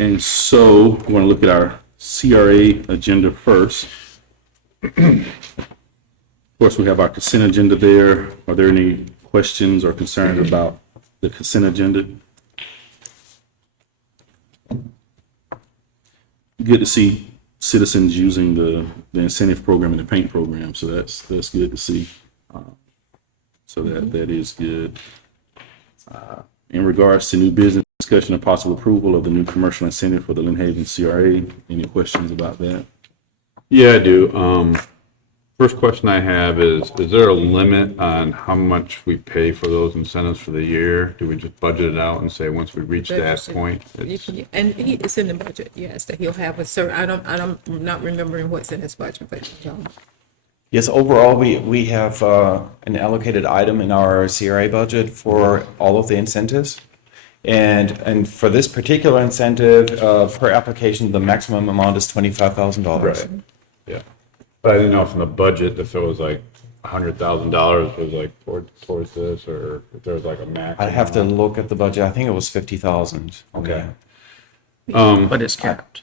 And so we want to look at our CRA agenda first. Of course, we have our consent agenda there. Are there any questions or concerns about the consent agenda? Good to see citizens using the incentive program and the paint program, so that's good to see. So that is good. In regards to new business, discussion and possible approval of the new commercial incentive for the Lynn Haven CRA. Any questions about that? Yeah, I do. First question I have is there a limit on how much we pay for those incentives for the year? Do we just budget it out and say, once we reach that point? And it's in the budget, yes, that he'll have a certain, I'm not remembering what's in his budget, but, Yes, overall, we have an allocated item in our CRA budget for all of the incentives. And for this particular incentive, per application, the maximum amount is $25,000. Right. Yeah. But I didn't know if in the budget, if it was like $100,000 was like towards this, or if there was like a max. I have to look at the budget. I think it was 50,000. Okay. But it's capped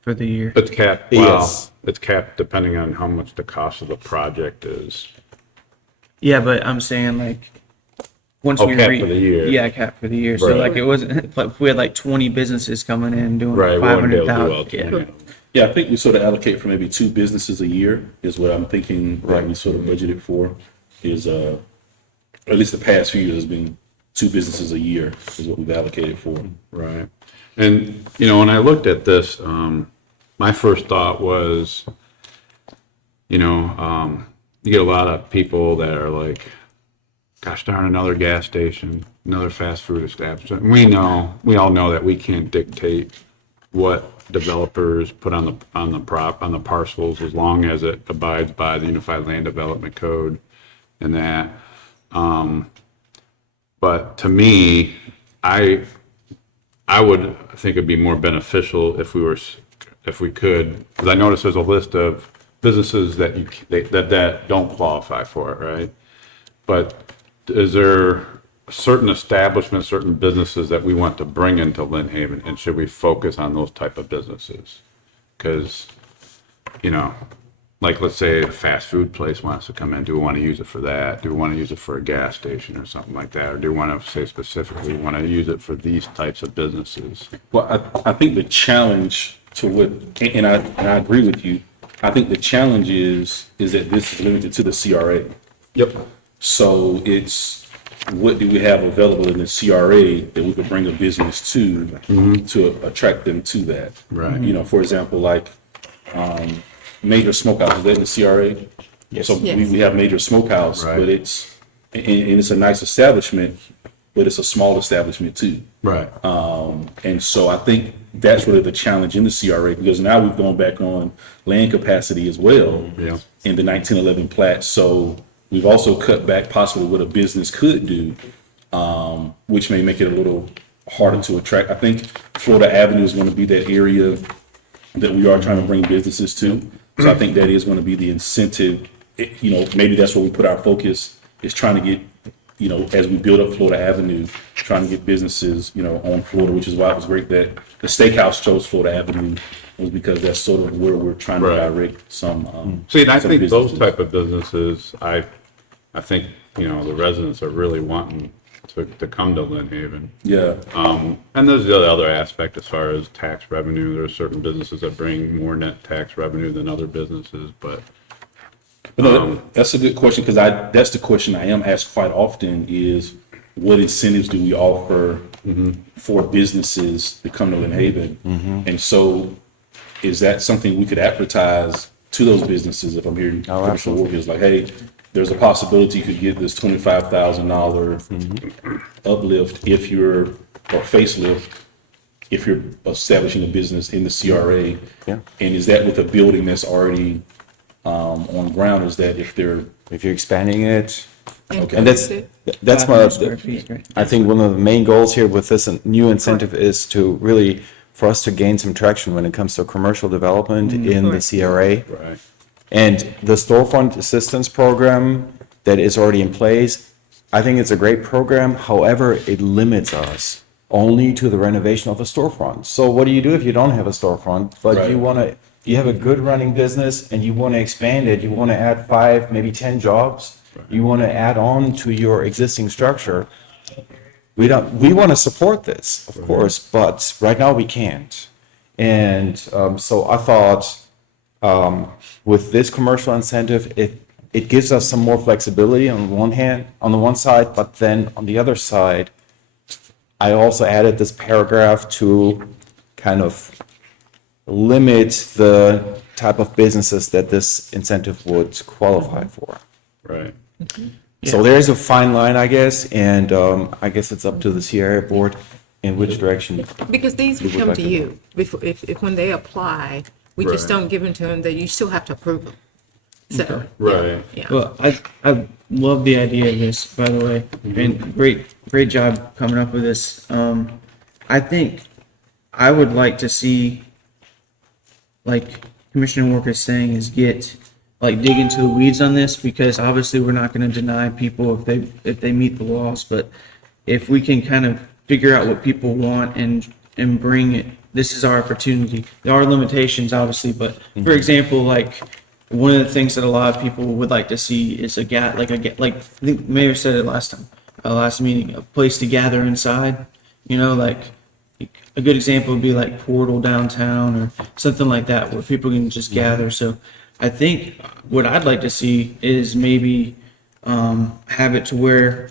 for the year. It's capped, Yes. wow. It's capped depending on how much the cost of the project is. Yeah, but I'm saying like once Oh, we cap for the year. Yeah, cap for the year. So Right. like it wasn't like if we had like 20 businesses coming in doing Right, we wouldn't be able to do all 500,000. 20. Yeah, I think we sort of allocate for maybe 2 businesses a year is what I'm thinking that we sort of budgeted for is, or at least the past few years has been 2 businesses a year is what we've allocated for. Right. And, when I looked at this, my first thought was, you get a lot of people that are like, gosh darn, another gas station, another fast food establishment. We all know that we can't dictate what developers put on the parcels as long as it abides by the Unified Land Development Code and that. But to me, I would think it'd be more beneficial if we could, because I noticed there's a list of businesses that don't qualify for it, right? But is there certain establishments, certain businesses that we want to bring into Lynn Haven, and should we focus on those type of businesses? Because, like let's say a fast food place wants to come in, do we want to use it for that? Do we want to use it for a gas station or something like that? Or do we want to say specifically, we want to use it for these types of businesses? Well, I think the challenge to what, and I agree with you. I think the challenge is that this is limited to the CRA. Yep. So it's, what do we have available in the CRA that we could bring a business to attract them to that? Right. For example, like Major Smokehouse, is that in the CRA? Yes. So Yes. we have Major Smokehouse, Right. but it's a nice establishment, but it's a small establishment too. Right. And so I think that's really the challenge in the CRA, because now we've gone back on land capacity as well Yeah. in the 1911 plat. So we've also cut back possibly what a business could do, which may make it a little harder to attract. I think Florida Avenue is going to be that area that we are trying to bring businesses to. So I think that is going to be the incentive. Maybe that's where we put our focus, is trying to get, as we build up Florida Avenue, trying to get businesses, on Florida, which is why it was great that the steakhouse chose Florida Avenue, was because that's sort of where we're trying to Right. direct some. See, and I some think those businesses. type of businesses, I think, the residents are really wanting to come to Lynn Haven. Yeah. And there's the other aspect as far as tax revenue. There are certain businesses that bring more net tax revenue than other businesses, but But no, that's a good question, because that's the question I am asked quite often is, what incentives do we offer for businesses to come to Lynn Haven? And so is that something we could advertise to those businesses? If I'm hearing Commissioner Walker, is like, hey, there's a possibility you could get this $25,000 uplift or facelift if you're establishing a business in the CRA. Yeah. And is that with a building that's already on ground? Is that if If you're expanding it, Okay. and that's 500 square feet, right? I think one of the main goals here with this new incentive is to really, for us to gain some traction when it comes to commercial development in the CRA. right. And the storefront assistance program that is already in place, I think it's a great program. However, it limits us only to the renovation of a storefront. So what do you do if you don't have a storefront, but Right. you have a good running business and you want to expand it, you want to add 5, maybe 10 jobs, you want to add on to your existing structure. We want to support this, of course, but right now we can't. And so I thought with this commercial incentive, it gives us some more flexibility on the one side, but then on the other side, I also added this paragraph to kind of limit the type of businesses that this incentive would qualify for. Right. So there's a fine line, I guess, and I guess it's up to the CRA board in which direction. Because these would would come like to to- you, if when they apply, we just Right. don't give them to them, that you still have to approve them. So, Right. yeah. Well, I love the idea of this, by the way, and great job coming up with this. I think I would like to see, like Commissioner Walker is saying, is dig into the weeds on this, because obviously we're not going to deny people if they meet the laws, but if we can kind of figure out what people want and bring it, this is our opportunity. There are limitations, obviously, but for example, like one of the things that a lot of people would like to see is like I think Mayor said it last time, last meeting, a place to gather inside. Like a good example would be like Portal downtown or something like that, where people can just gather. So I think what I'd like to see is maybe have it to where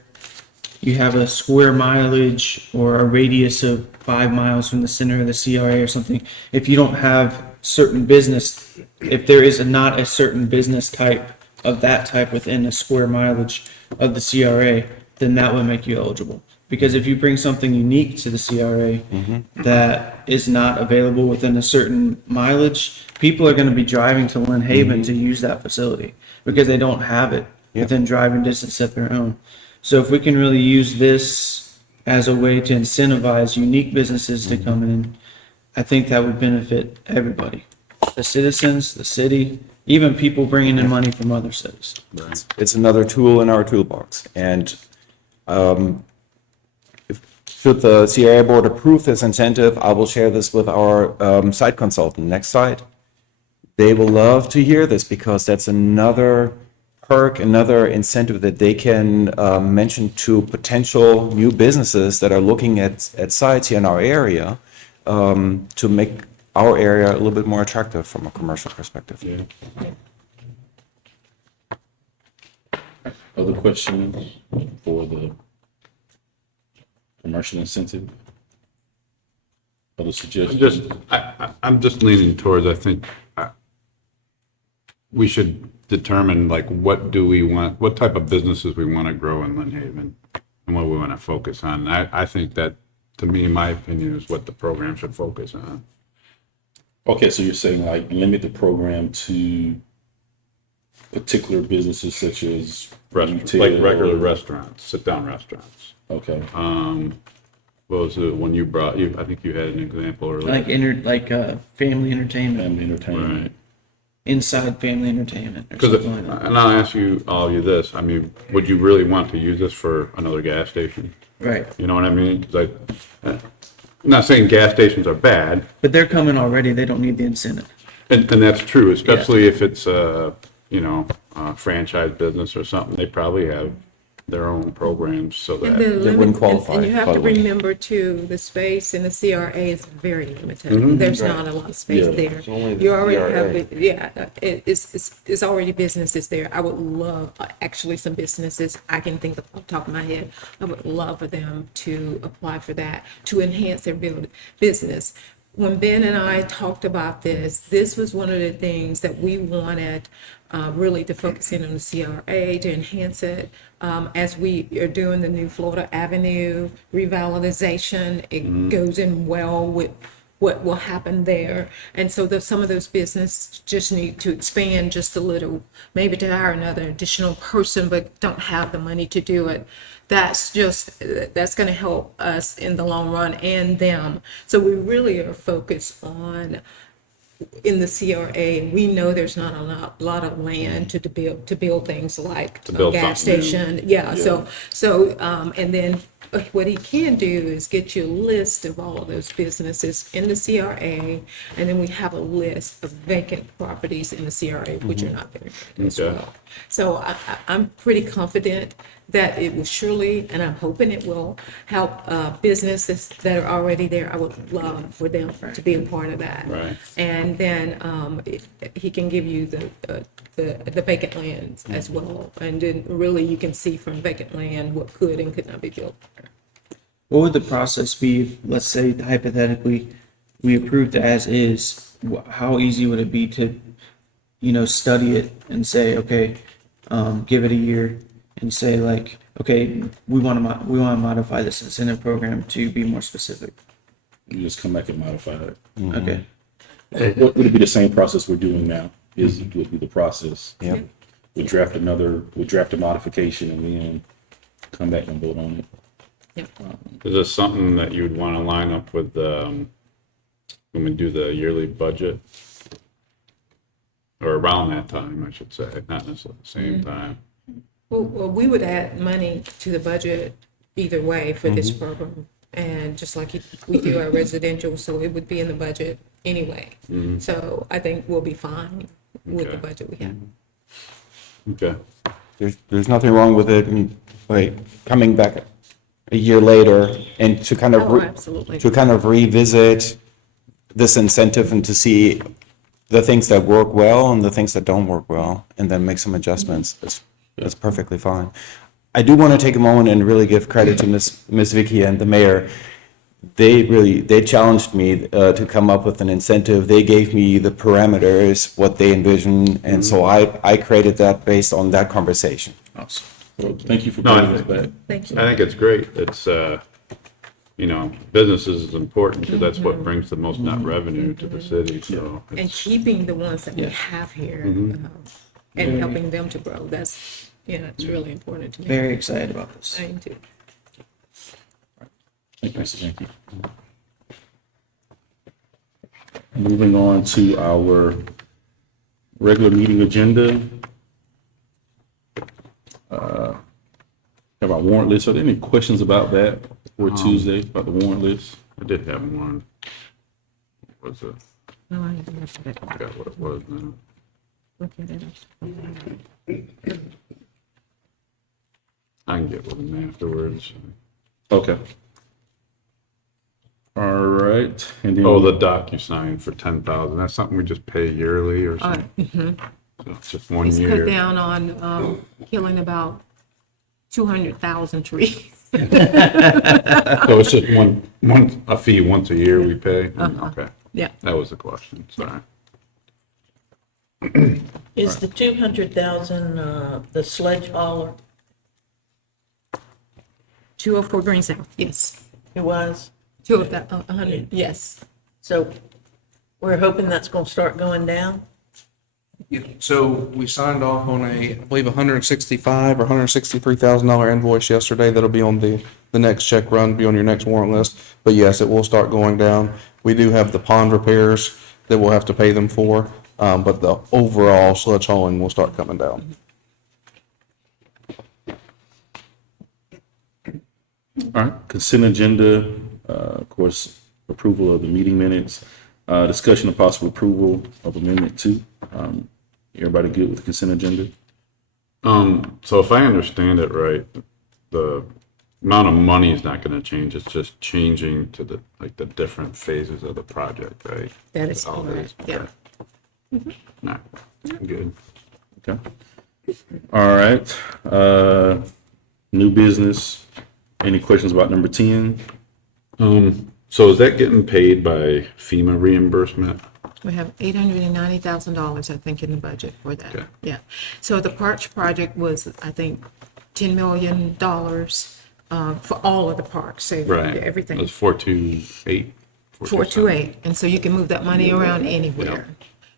you have a square mileage or a radius of 5 miles from the center of the CRA or something. If you don't have certain business, if there is not a certain business type of that type within a square mileage of the CRA, then that would make you eligible. Because if you bring something unique to the CRA that is not available within a certain mileage, people are going to be driving to Lynn Haven to use that facility because they don't have it within driving distance of their own. So if we can really use this as a way to incentivize unique businesses to come in, I think that would benefit everybody. The citizens, the city, even people bringing in money from other cities. It's another tool in our toolbox. And should the CRA board approve this incentive, I will share this with our site consultant next site. They will love to hear this because that's another perk, another incentive that they can mention to potential new businesses that are looking at sites here in our area to make our area a little bit more attractive from a commercial perspective. Other questions for the commercial incentive? Other suggestions? I'm just leaning towards, I think, we should determine like what do we want, what type of businesses we want to grow in Lynn Haven and what we want to focus on. I think that, to me, in my opinion, is what the program should focus on. Okay, so you're saying like limit the program to particular businesses such as retail, Like regular restaurants, sit-down restaurants. Okay, What was it when you brought, I think you had an example earlier. Family entertainment, family entertainment. Right. inside family entertainment or Because, something like that. and I'll ask all of you this, I mean, would you really want to use this for another gas station? Right. You know what I mean? Because I'm not saying gas stations are bad, But they're coming already. They don't need the incentive. and that's true, especially if it's a franchise business or something. They probably have their own programs so And that, the They wouldn't limit, qualify, and you have by to the way. remember too, the space in the CRA is very limited. There's not a lot of space Yeah. there. It's only the You already CRA. have, it's already businesses there. I would love, actually, some businesses, I can think of off the top of my head, I would love for them to apply for that, to enhance their business. When Ben and I talked about this was one of the things that we wanted really to focus in on the CRA, to enhance it. As we are doing the new Florida Avenue revitalization, it goes in well with what will happen there. And so some of those businesses just need to expand just a little, maybe to hire another additional person, but don't have the money to do it. That's going to help us in the long run and them. So we really are focused on, in the CRA, we know there's not a lot of land to build things like a build gas something new. station. Yeah. So and then what he can do is get you a list of all of those businesses in the CRA, and then we have a list of vacant properties in the CRA, which are not very good as Okay. well. So I'm pretty confident that it will surely, and I'm hoping it will, help businesses that are already there. I would love for them to be a part of that. Right. And then he can give you the vacant lands as well. And then really you can see from vacant land what could and could not be built. What would the process be if, let's say hypothetically, we approved as is? How easy would it be to, study it and say, okay, give it a year and say like, okay, we want to modify this incentive program to be more specific. You just come back and modify it. Okay. What would it be the same process we're doing now? Would be the process. Yeah. We draft a modification and then come back and vote on it. Yeah. Is this something that you would want to line up with, when we do the yearly budget? Or around that time, I should say, not necessarily the same time. Well, we would add money to the budget either way for this program. And just like we do our residential, so it would be in the budget anyway. So I think we'll be fine with the Okay. budget we have. Okay. There's nothing wrong with it, and, like, coming back a year later and to kind of Oh, absolutely. to kind of revisit this incentive and to see the things that work well and the things that don't work well, and then make some adjustments. That's perfectly fine. I do want to take a moment and really give credit to Miss Vicky and the mayor. They challenged me to come up with an incentive. They gave me the parameters, what they envisioned, and so I created that based on that conversation. Awesome. Well, thank you for No, I bringing us think- back. Thank you. I think it's great. It's, businesses is important because that's what brings the most net revenue to the city, so. And it's- keeping the ones that we have here and helping them to grow, that's, it's really important to me. Very excited about this. I am too. Thank you, Mr. Jenke. Moving on to our regular meeting agenda. Have our warrant list. Are there any questions about that for Tuesday, about the warrant list? I did have one. What was it? No, I haven't looked at it. I forgot what it was now. Look at it. I can get with them afterwards. Okay. All right, and then. Oh, the DocuSign for 10,000. That's something we just pay yearly or something? So it's just 1 It's cut year. down on killing about 200,000 trees. So it's just a fee once a year we pay? Okay. Yeah. That was the question, sorry. Is the 200,000, the sledge hauler? 204 Green South, yes. It was? 100, yes. So we're hoping that's gonna start going down? Yeah, so we signed off on I believe, $165 or $163,000 invoice yesterday. That'll be on the next check run, be on your next warrant list. But yes, it will start going down. We do have the pond repairs that we'll have to pay them for, but the overall sludge hauling will start coming down. All right, consent agenda, of course, approval of the meeting minutes, discussion of possible approval of amendment 2. Everybody good with the consent agenda? So if I understand it right, the amount of money is not gonna change, it's just changing to the different phases of the project, right? That is All correct, this, yeah. okay. Nah, good. Okay. All right, new business. Any questions about number 10? So is that getting paid by FEMA reimbursement? We have $890,000, I think, in the budget for that. Okay. Yeah. So the Parks project was, I think, $10 million for all of the parks, so Right. everything. It's 428. 428, and so you can move that money around anywhere.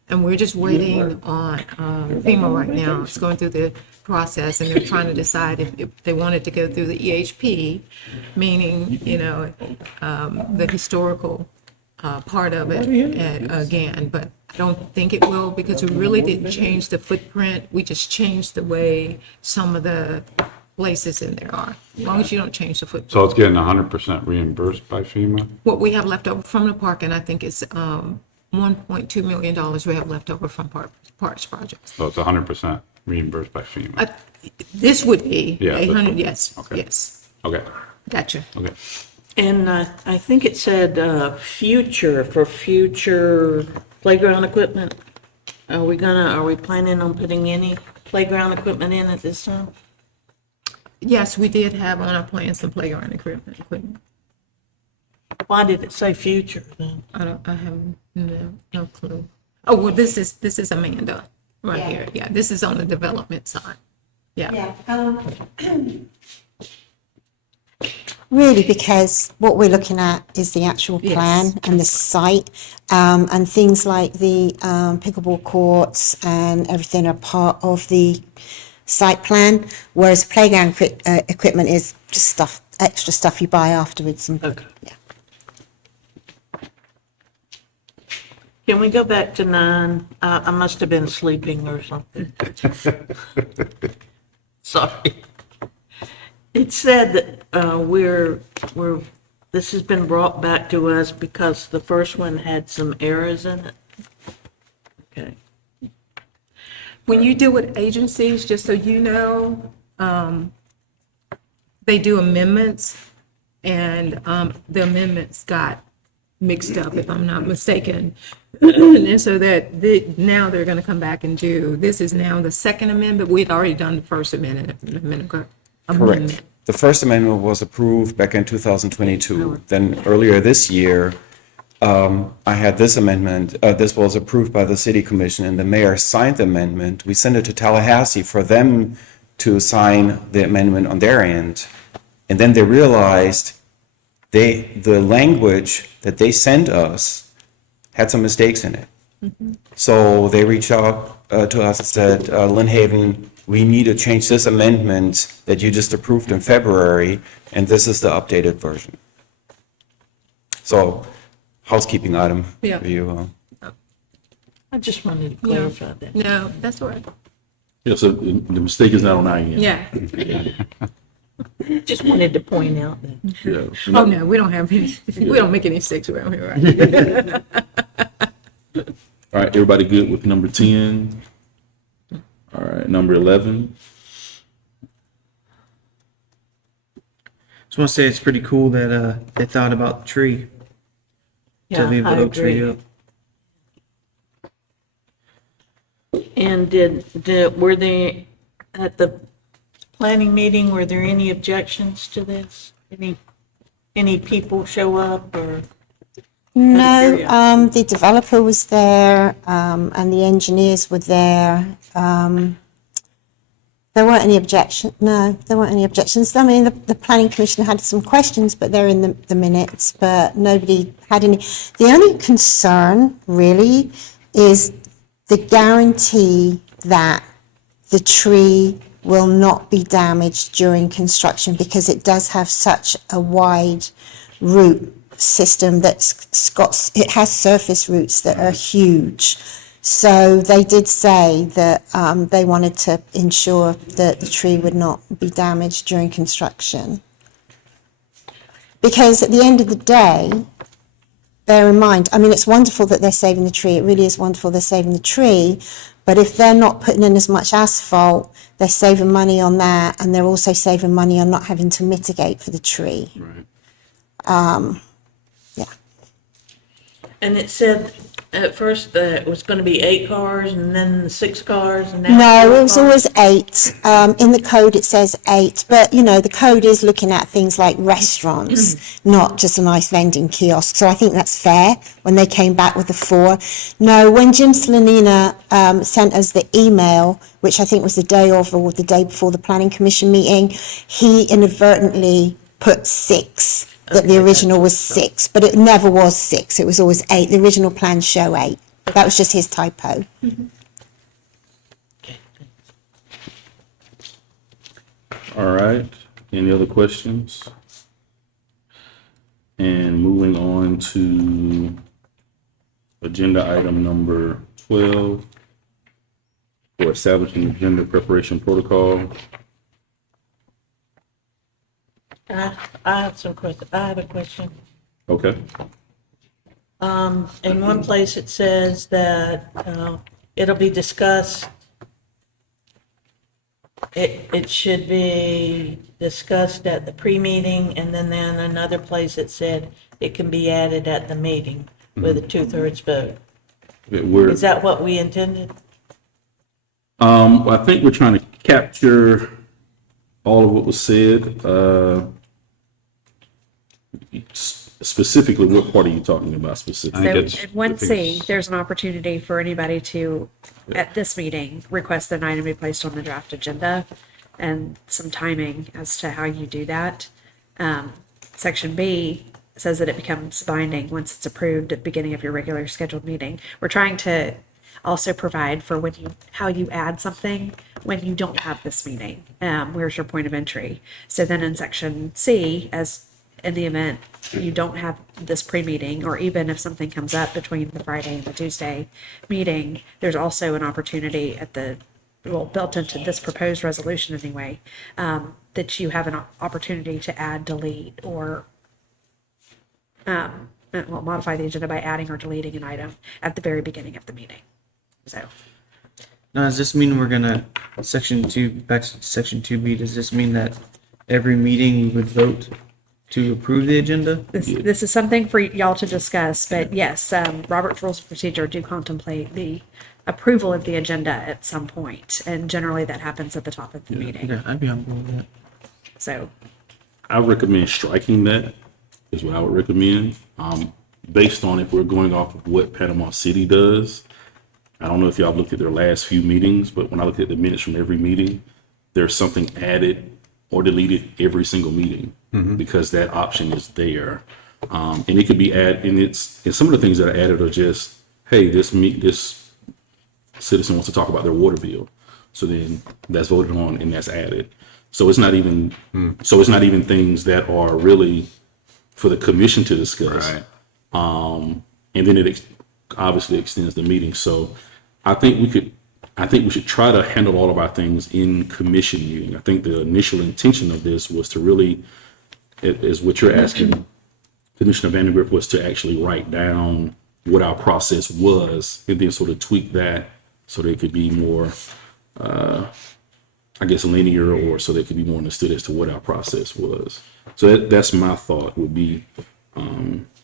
And we're just waiting on FEMA right now. It's going through the process, and they're trying to decide if they wanted to go through the EHP, meaning, the historical part of it again, but I don't think it will, because we really didn't change the footprint. We just changed the way some of the places than there are, as long as you don't change the footprint. So it's getting 100% reimbursed by FEMA? What we have left over from the park, and I think it's $1.2 million we have left over from parks projects. So it's 100% reimbursed by FEMA? This would be Yeah, this 800, one. yes, Okay. yes, Okay, gotcha. okay. And I think it said future, for future playground equipment. Are we planning on putting any playground equipment in at this time? Yes, we did have on our plan some playground equipment. Why did it say future then? I have no clue. Oh, well, this is Amanda right Yeah. here. Yeah, this is on the development side. Yeah. Yeah, really, because what we're looking at is the actual Yes. plan and the site, and things like the pickleball courts and everything are part of the site plan, whereas playground equipment is just stuff, extra stuff you buy afterwards. And, Okay. yeah. Can we go back to 9? I must have been sleeping or something. Sorry. It said that this has been brought back to us because the first one had some errors in it. Okay. When you deal with agencies, just so you know, they do amendments, and the amendments got mixed up, if I'm not mistaken. And so now they're going to come back and this is now the second amendment. We had already done the first amendment. Correct. The first amendment was approved back in 2022. Then earlier this year, I had this amendment, this was approved by the city commission, and the mayor signed the amendment. We sent it to Tallahassee for them to sign the amendment on their end. And then they realized the language that they sent us had some mistakes in it. So they reached out to us and said, Lynn Haven, we need to change this amendment that you just approved in February, and this is the updated version. So, housekeeping item Yeah. for you. I just wanted to clarify that. No, that's all right. Yeah, so the mistake is not on our end. Yeah. Just wanted to point out that. Yeah. Oh, no, we don't have any, we don't make any mistakes around here, right? All right, everybody good with number 10? All right, number 11. Just want to say it's pretty cool that they thought about the tree. To leave the I oak tree agree. up. And were they, at the planning meeting, were there any objections to this? Any people show up or? No, curiosity. the developer was there, and the engineers were there. There weren't any objections. No, there weren't any objections. I mean, the planning commission had some questions, but they're in the minutes, but nobody had any. The only concern really is the guarantee that the tree will not be damaged during construction, because it does have such a wide root system it has surface roots that are huge. So they did say that they wanted to ensure that the tree would not be damaged during construction. Because at the end of the day, bear in mind, I mean, it's wonderful that they're saving the tree. It really is wonderful they're saving the tree. But if they're not putting in as much asphalt, they're saving money on that, and they're also saving money on not having to mitigate for the tree. Right. Yeah. And it said at first that it was going to be 8 cars and then 6 cars and now. No, 4 it was cars. always 8. In the code, it says 8. But, you know, the code is looking at things like restaurants, not just a nice vending kiosk. So I think that's fair when they came back with the 4. No, when Jim Slanina sent us the email, which I think was the day of or the day before the planning commission meeting, he inadvertently put 6. That the original was 6, but it never was 6. It was always 8. The original plans show 8. That was just his typo. All right, any other questions? And moving on to agenda item number 12, for establishing agenda preparation protocol. I have some questions. I have a question. Okay. In one place it says that, it'll be discussed, it should be discussed at the pre-meeting, and then another place it said it can be added at the meeting with a 2/3 vote. We're, Is that what we intended? I think we're trying to capture all of what was said. Specifically, what part are you talking about I specifically? think So it's- in one I think C, it's- there's an opportunity for anybody to, at this meeting, request that an item be placed on the draft agenda and some timing as to how you do that. Section B says that it becomes binding once it's approved at the beginning of your regular scheduled meeting. We're trying to also provide for when you, how you add something when you don't have this meeting. Where's your point of entry? So then in section C, as in the event you don't have this pre-meeting, or even if something comes up between the Friday and the Tuesday meeting, there's also an opportunity at the, well, built into this proposed resolution anyway, that you have an opportunity to add, delete, or well, modify the agenda by adding or deleting an item at the very beginning of the meeting. So Now, does this mean we're gonna, section 2, back to section 2B, does this mean that every meeting we would vote to approve the agenda? this is something for y'all to discuss, but yes, Robert's Rules of Procedure do contemplate the approval of the agenda at some point, and generally that happens at the top of the meeting. Yeah, I'd be on board with that. So I recommend striking that, is what I would recommend. Based on if we're going off of what Panama City does, I don't know if y'all looked at their last few meetings, but when I look at the minutes from every meeting, there's something added or deleted every single meeting because that option is there. And it could be added, and some of the things that are added are just, hey, this citizen wants to talk about their water bill. So then that's voted on and that's added. So it's not even, things that are really for the commission to discuss. Right. And then it obviously extends the meeting. So I think we should try to handle all of our things in commission meeting. I think the initial intention of this was to really, is what you're asking, Commissioner Vandergrift, was to actually write down what our process was and then sort of tweak that so that it could be more, I guess, linear, or so that it could be more understood as to what our process was. So that's my thought, would be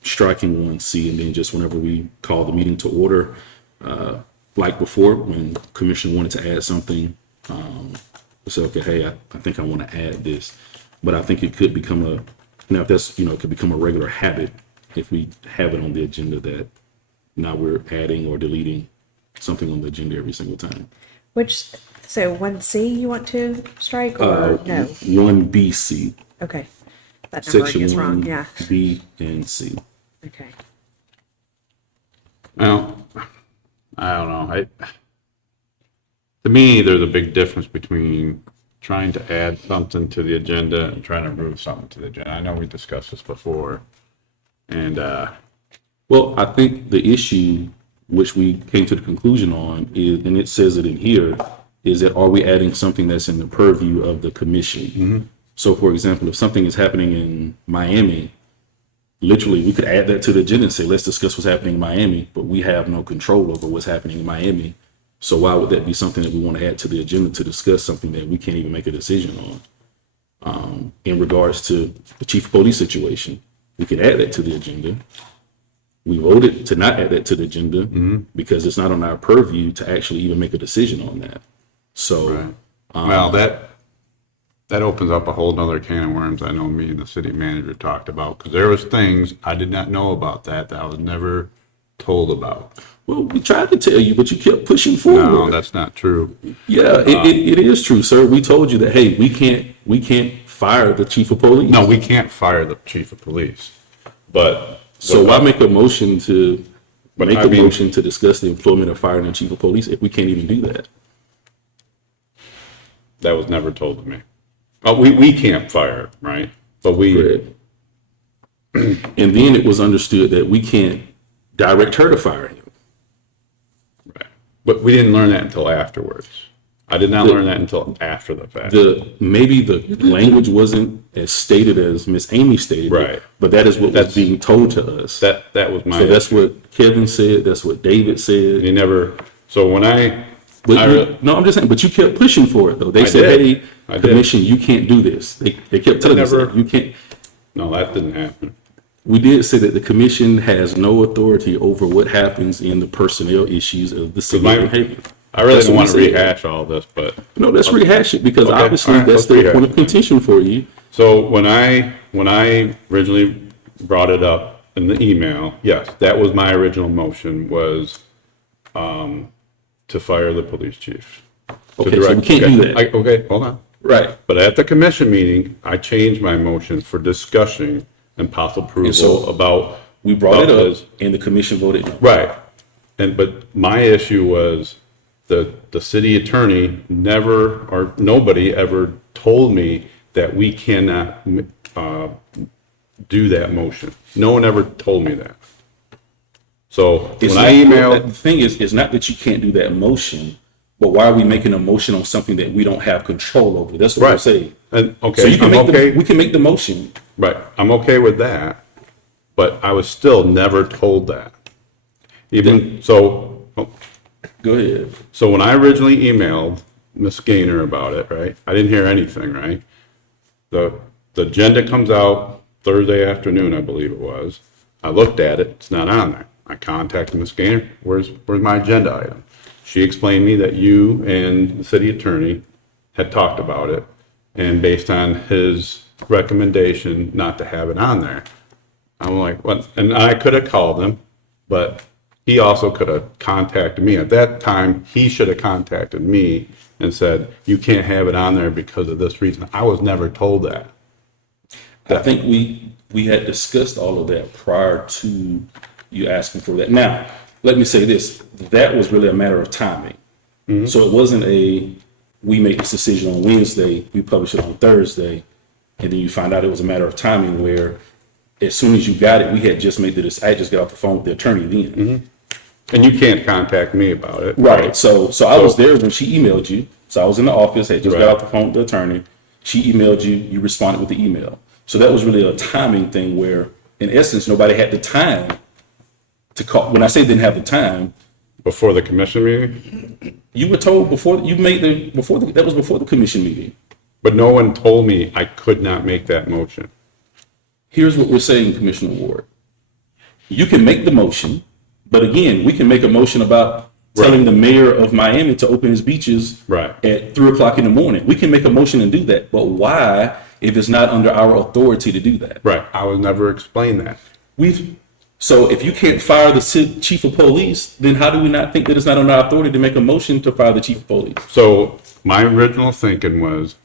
striking 1C, and then just whenever we call the meeting to order, like before, when commission wanted to add something, we say, okay, hey, I think I want to add this. But I think it could become if that's, it could become a regular habit if we have it on the agenda that now we're adding or deleting something on the agenda every single time. so 1C you want to strike, or no? 1BC, Okay. That numbering section is wrong, 1, yeah. B and C. Okay. Well, I don't know. To me, there's a big difference between trying to add something to the agenda and trying to move something to the agenda. I know we discussed this before. And, Well, I think the issue which we came to the conclusion on is, and it says it in here, is that are we adding something that's in the purview of the commission? So for example, if something is happening in Miami, literally we could add that to the agenda and say, let's discuss what's happening in Miami, but we have no control over what's happening in Miami. So why would that be something that we want to add to the agenda to discuss something that we can't even make a decision on? In regards to the chief of police situation, we could add that to the agenda. We voted to not add that to the agenda because it's not on our purview to actually even make a decision on that. So, well, that opens up a whole nother can of worms. I know me and the city manager talked about, because there was things I did not know about that I was never told about. well, we tried to tell you, but you kept pushing No, forward. that's not true. Yeah, it is true, sir. We told you that, hey, we can't fire the chief of police. No, we can't fire the chief of police, but. So why make a motion to But make I a mean- motion to discuss the employment of firing the chief of police if we can't even do that? That was never told to me. But we can't fire, right? But we, Correct. And then it was understood that we can't direct her to fire him. right. But we didn't learn that until afterwards. I did not learn that until after the fact. Maybe the language wasn't as stated as Miss Amy stated. Right. But that is what was being told to us. That was my. So that's what Kevin said, that's what David said. You never, so when No, I'm just saying, but you kept pushing for it though. They said, did. hey, I did. commission, you can't do this. They kept telling us that, you can't. no, that didn't happen. We did say that the commission has no authority over what happens in the personnel issues of the city of New Haven. I really That's don't what want to we said. rehash all this, but. No, let's rehash it because Okay, obviously all right, that's let's the rehash point of it. contention for you. So when I originally brought it up in the email, yes, that was my original motion was, to fire the police chief. To Okay, so we direct- can't okay, do that. Okay, hold on. Right. But at the commission meeting, I changed my motion for discussion and possible And so approval about. We brought it up this. and the commission voted no. Right. But my issue was the city attorney never, or nobody ever told me that we cannot, do that motion. No one ever told me that. So It's when I not- emailed, The thing is, it's not that you can't do that motion, but why are we making a motion on something that we don't have control over? That's what I'm right, saying. and, So okay, you can I'm make okay, we can make the motion. right, I'm okay with that, but I was still never told that. Even, so, Go ahead. so when I originally emailed Ms. Gaynor about it, right, I didn't hear anything, right? The agenda comes out Thursday afternoon, I believe it was. I looked at it, it's not on there. I contacted Ms. Gaynor, where's my agenda item? She explained me that you and the city attorney had talked about it, and based on his recommendation not to have it on there. I'm like, what? And I could have called him, but he also could have contacted me. At that time, he should have contacted me and said, you can't have it on there because of this reason. I was never told that. I think we had discussed all of that prior to you asking for that. Now, let me say this, that was really a matter of timing. So it wasn't we make this decision on Wednesday, we publish it on Thursday, and then you find out it was a matter of timing where as soon as you got it, we had just made I just got off the phone with the attorney then. And you can't contact me about it. Right. So I was there when she emailed you. So I was in the office, had just got Right. off the phone with the attorney. She emailed you, you responded with the email. So that was really a timing thing where, in essence, nobody had the time to call. When I say didn't have the time, Before the commission meeting, you were told before that was before the commission meeting. but no one told me I could not make that motion. Here's what we're saying, Commissioner Ward. You can make the motion, but again, we can make a motion about telling the mayor of Miami to open his beaches Right. at 3:00 in the morning. We can make a motion and do that, but why if it's not under our authority to do that? Right. I was never explained that. So if you can't fire the chief of police, then how do we not think that it's not under our authority to make a motion to fire the chief of police? So my original thinking was,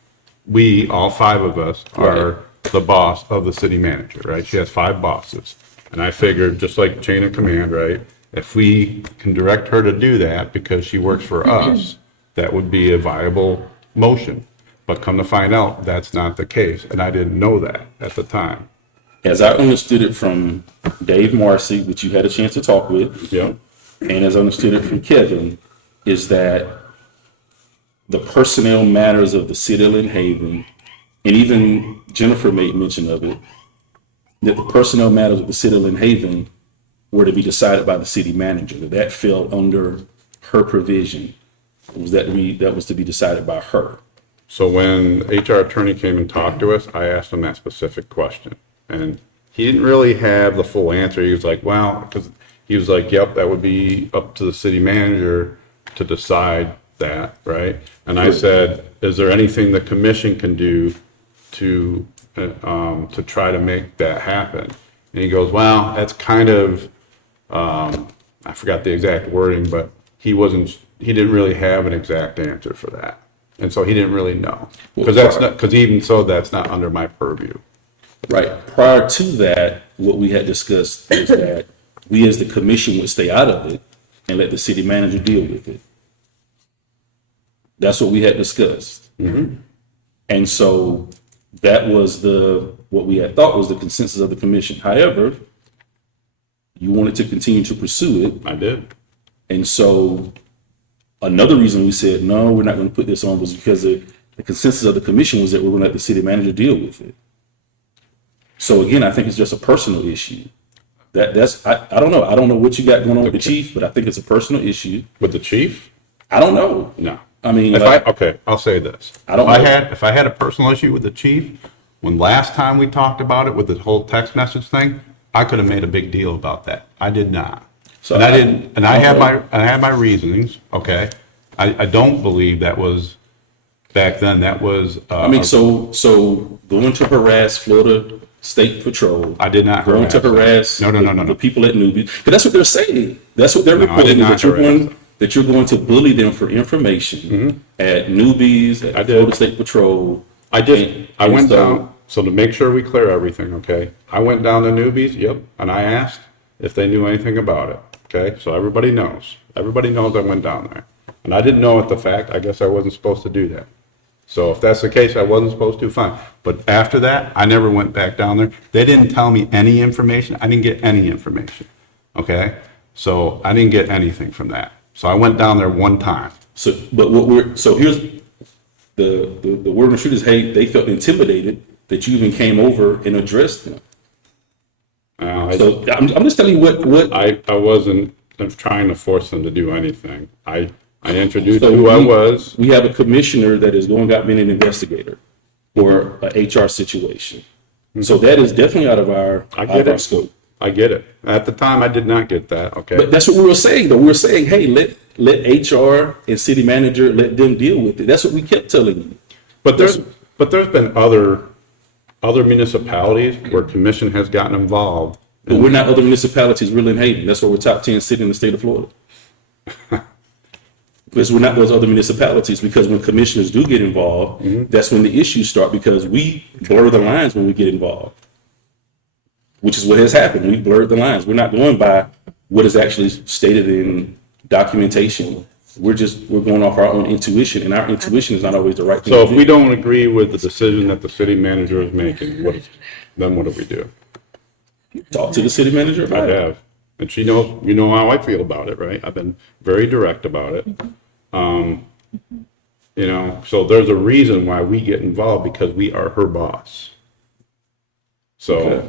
we, all five of us, are the boss of the city manager, right? She has 5 bosses. And I figured, just like chain of command, right? If we can direct her to do that because she works for us, that would be a viable motion. But come to find out, that's not the case. And I didn't know that at the time. As I understood it from Dave Marcy, which you had a chance to talk with, Yeah. and as I understood it from Kevin, is that the personnel matters of the city of Lynn Haven, and even Jennifer made mention of it, that the personnel matters of the city of Lynn Haven were to be decided by the city manager, that fell under her provision. That was to be decided by her. So when HR attorney came and talked to us, I asked him that specific question. And he didn't really have the full answer. He was like, well, because he was like, yep, that would be up to the city manager to decide that, right? And I said, is there anything the commission can do to try to make that happen? And he goes, well, that's kind of, I forgot the exact wording, but he didn't really have an exact answer for that. And so he didn't really know. Because even so, that's not under my purview. Right. Prior to that, what we had discussed is that we as the commission would stay out of it and let the city manager deal with it. That's what we had discussed. And so that was what we had thought was the consensus of the commission. However, you wanted to continue to pursue it. I did. And so Another reason we said, no, we're not going to put this on was because the consensus of the commission was that we were going to let the city manager deal with it. So again, I think it's just a personal issue. I don't know. I don't know what you got going on with the chief, but I think it's a personal issue. With the chief? I don't know. No. I mean, Okay, I'll say this. I don't know. If I had a personal issue with the chief, when last time we talked about it with the whole text message thing, I could have made a big deal about that. I did not. So And I didn't, and I don't know. had my reasonings, okay? I don't believe that was, back then, that was, I mean, so going to harass Florida State Patrol. I did not Going to harass them. harass No. the people at Newbie. Because that's what they're saying. That's what they're No, I did reporting, not that you're harass going, them. that you're going to bully them for information at Newbies, I at did. Florida State Patrol. I And went so- down, so to make sure we clear everything, okay? I went down to Newbies, yep, and I asked if they knew anything about it, okay? So everybody knows. Everybody knows I went down there. And I didn't know it, the fact, I guess I wasn't supposed to do that. So if that's the case, I wasn't supposed to, fine. But after that, I never went back down there. They didn't tell me any information. I didn't get any information, okay? So I didn't get anything from that. So I went down there one time. So, but here's the word on the street is, hey, they felt intimidated that you even came over and addressed them. So I'm just telling you what. I wasn't trying to force them to do anything. I introduced So who I was. We have a commissioner that is going out being an investigator for a HR situation. So that is definitely out of our I get it. scope. I get it. At the time, I did not get that, okay? But that's what we were saying, though. We were saying, hey, let HR and city manager, let them deal with it. That's what we kept telling you. But there's been other municipalities where commission has gotten involved. But we're not other municipalities, we're Lynn Hayden. That's why we're top 10 city in the state of Florida. Because we're not those other municipalities, because when commissioners do get involved, that's when the issues start, because we blur the lines when we get involved. Which is what has happened. We've blurred the lines. We're not going by what is actually stated in documentation. We're going off our own intuition, and our intuition is not always the right thing So to if do. we don't agree with the decision that the city manager is making, then what do we do? Talk to the city manager I about it. have. And she knows, you know how I feel about it, right? I've been very direct about it. So there's a reason why we get involved, because we are her boss. So, Okay.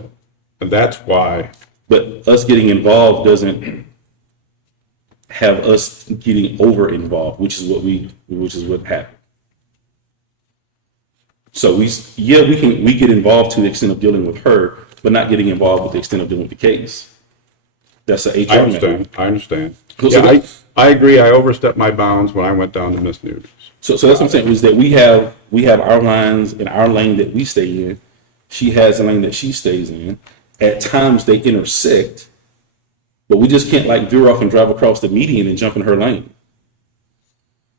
and that's why, But us getting involved doesn't have us getting over involved, which is what happened. So we get involved to the extent of dealing with her, but not getting involved with the extent of dealing with the case. That's an HR matter. I understand. So Yeah, that- I agree, I overstepped my bounds when I went down to Miss Newton's. So that's what I'm saying, is that we have our lines in our lane that we stay in. She has a lane that she stays in. At times they intersect, but we just can't like veer off and drive across the median and jump in her lane.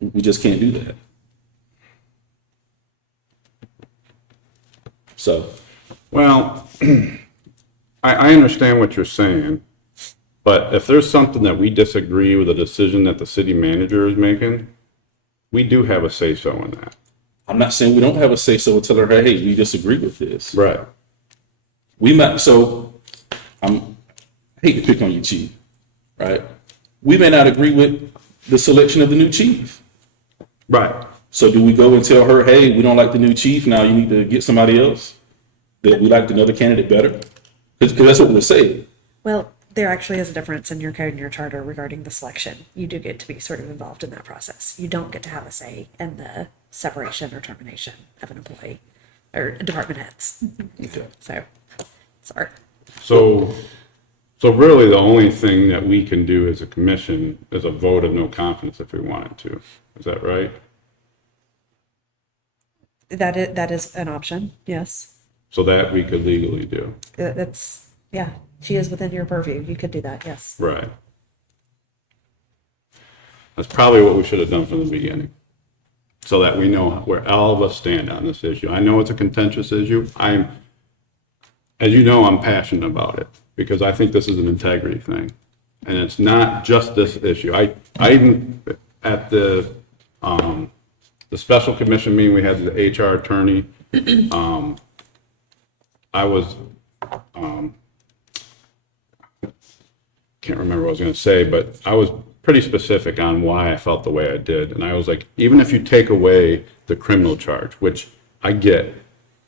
We just can't do that. So, Well, I understand what you're saying, but if there's something that we disagree with a decision that the city manager is making, we do have a say-so in that. I'm not saying we don't have a say so. We'll tell her, hey, we disagree with this. Right. I hate to pick on you, chief, right? We may not agree with the selection of the new chief. Right. So do we go and tell her, hey, we don't like the new chief, now you need to get somebody else? That we liked another candidate better? Because that's what we're saying. Well, there actually is a difference in your code and your charter regarding the selection. You do get to be sort of involved in that process. You don't get to have a say in the separation or termination of an employee or department heads. Okay. So, sorry. So really, the only thing that we can do as a commission is a vote of no confidence if we wanted to. Is that right? That is an option, yes. So that we could legally do. That's, yeah, she is within your purview. You could do that, yes. Right. That's probably what we should have done from the beginning, so that we know where all of us stand on this issue. I know it's a contentious issue. As you know, I'm passionate about it, because I think this is an integrity thing. And it's not just this issue. I even, at the special commission meeting, we had the HR attorney, can't remember what I was gonna say, but I was pretty specific on why I felt the way I did. And I was like, even if you take away the criminal charge, which I get,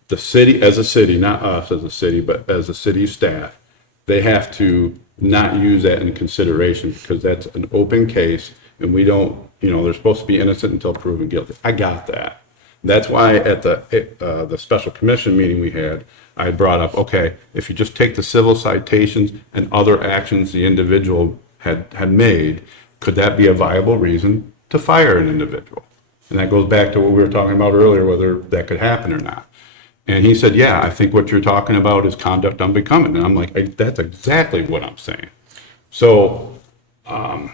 the city, as a city, not us as a city, but as a city staff, they have to not use that in consideration because that's an open case and we don't, they're supposed to be innocent until proven guilty. I got that. That's why at the special commission meeting we had, I brought up, okay, if you just take the civil citations and other actions the individual had made, could that be a viable reason to fire an individual? And that goes back to what we were talking about earlier, whether that could happen or not. And he said, yeah, I think what you're talking about is conduct unbecoming. And I'm like, that's exactly what I'm saying. So, and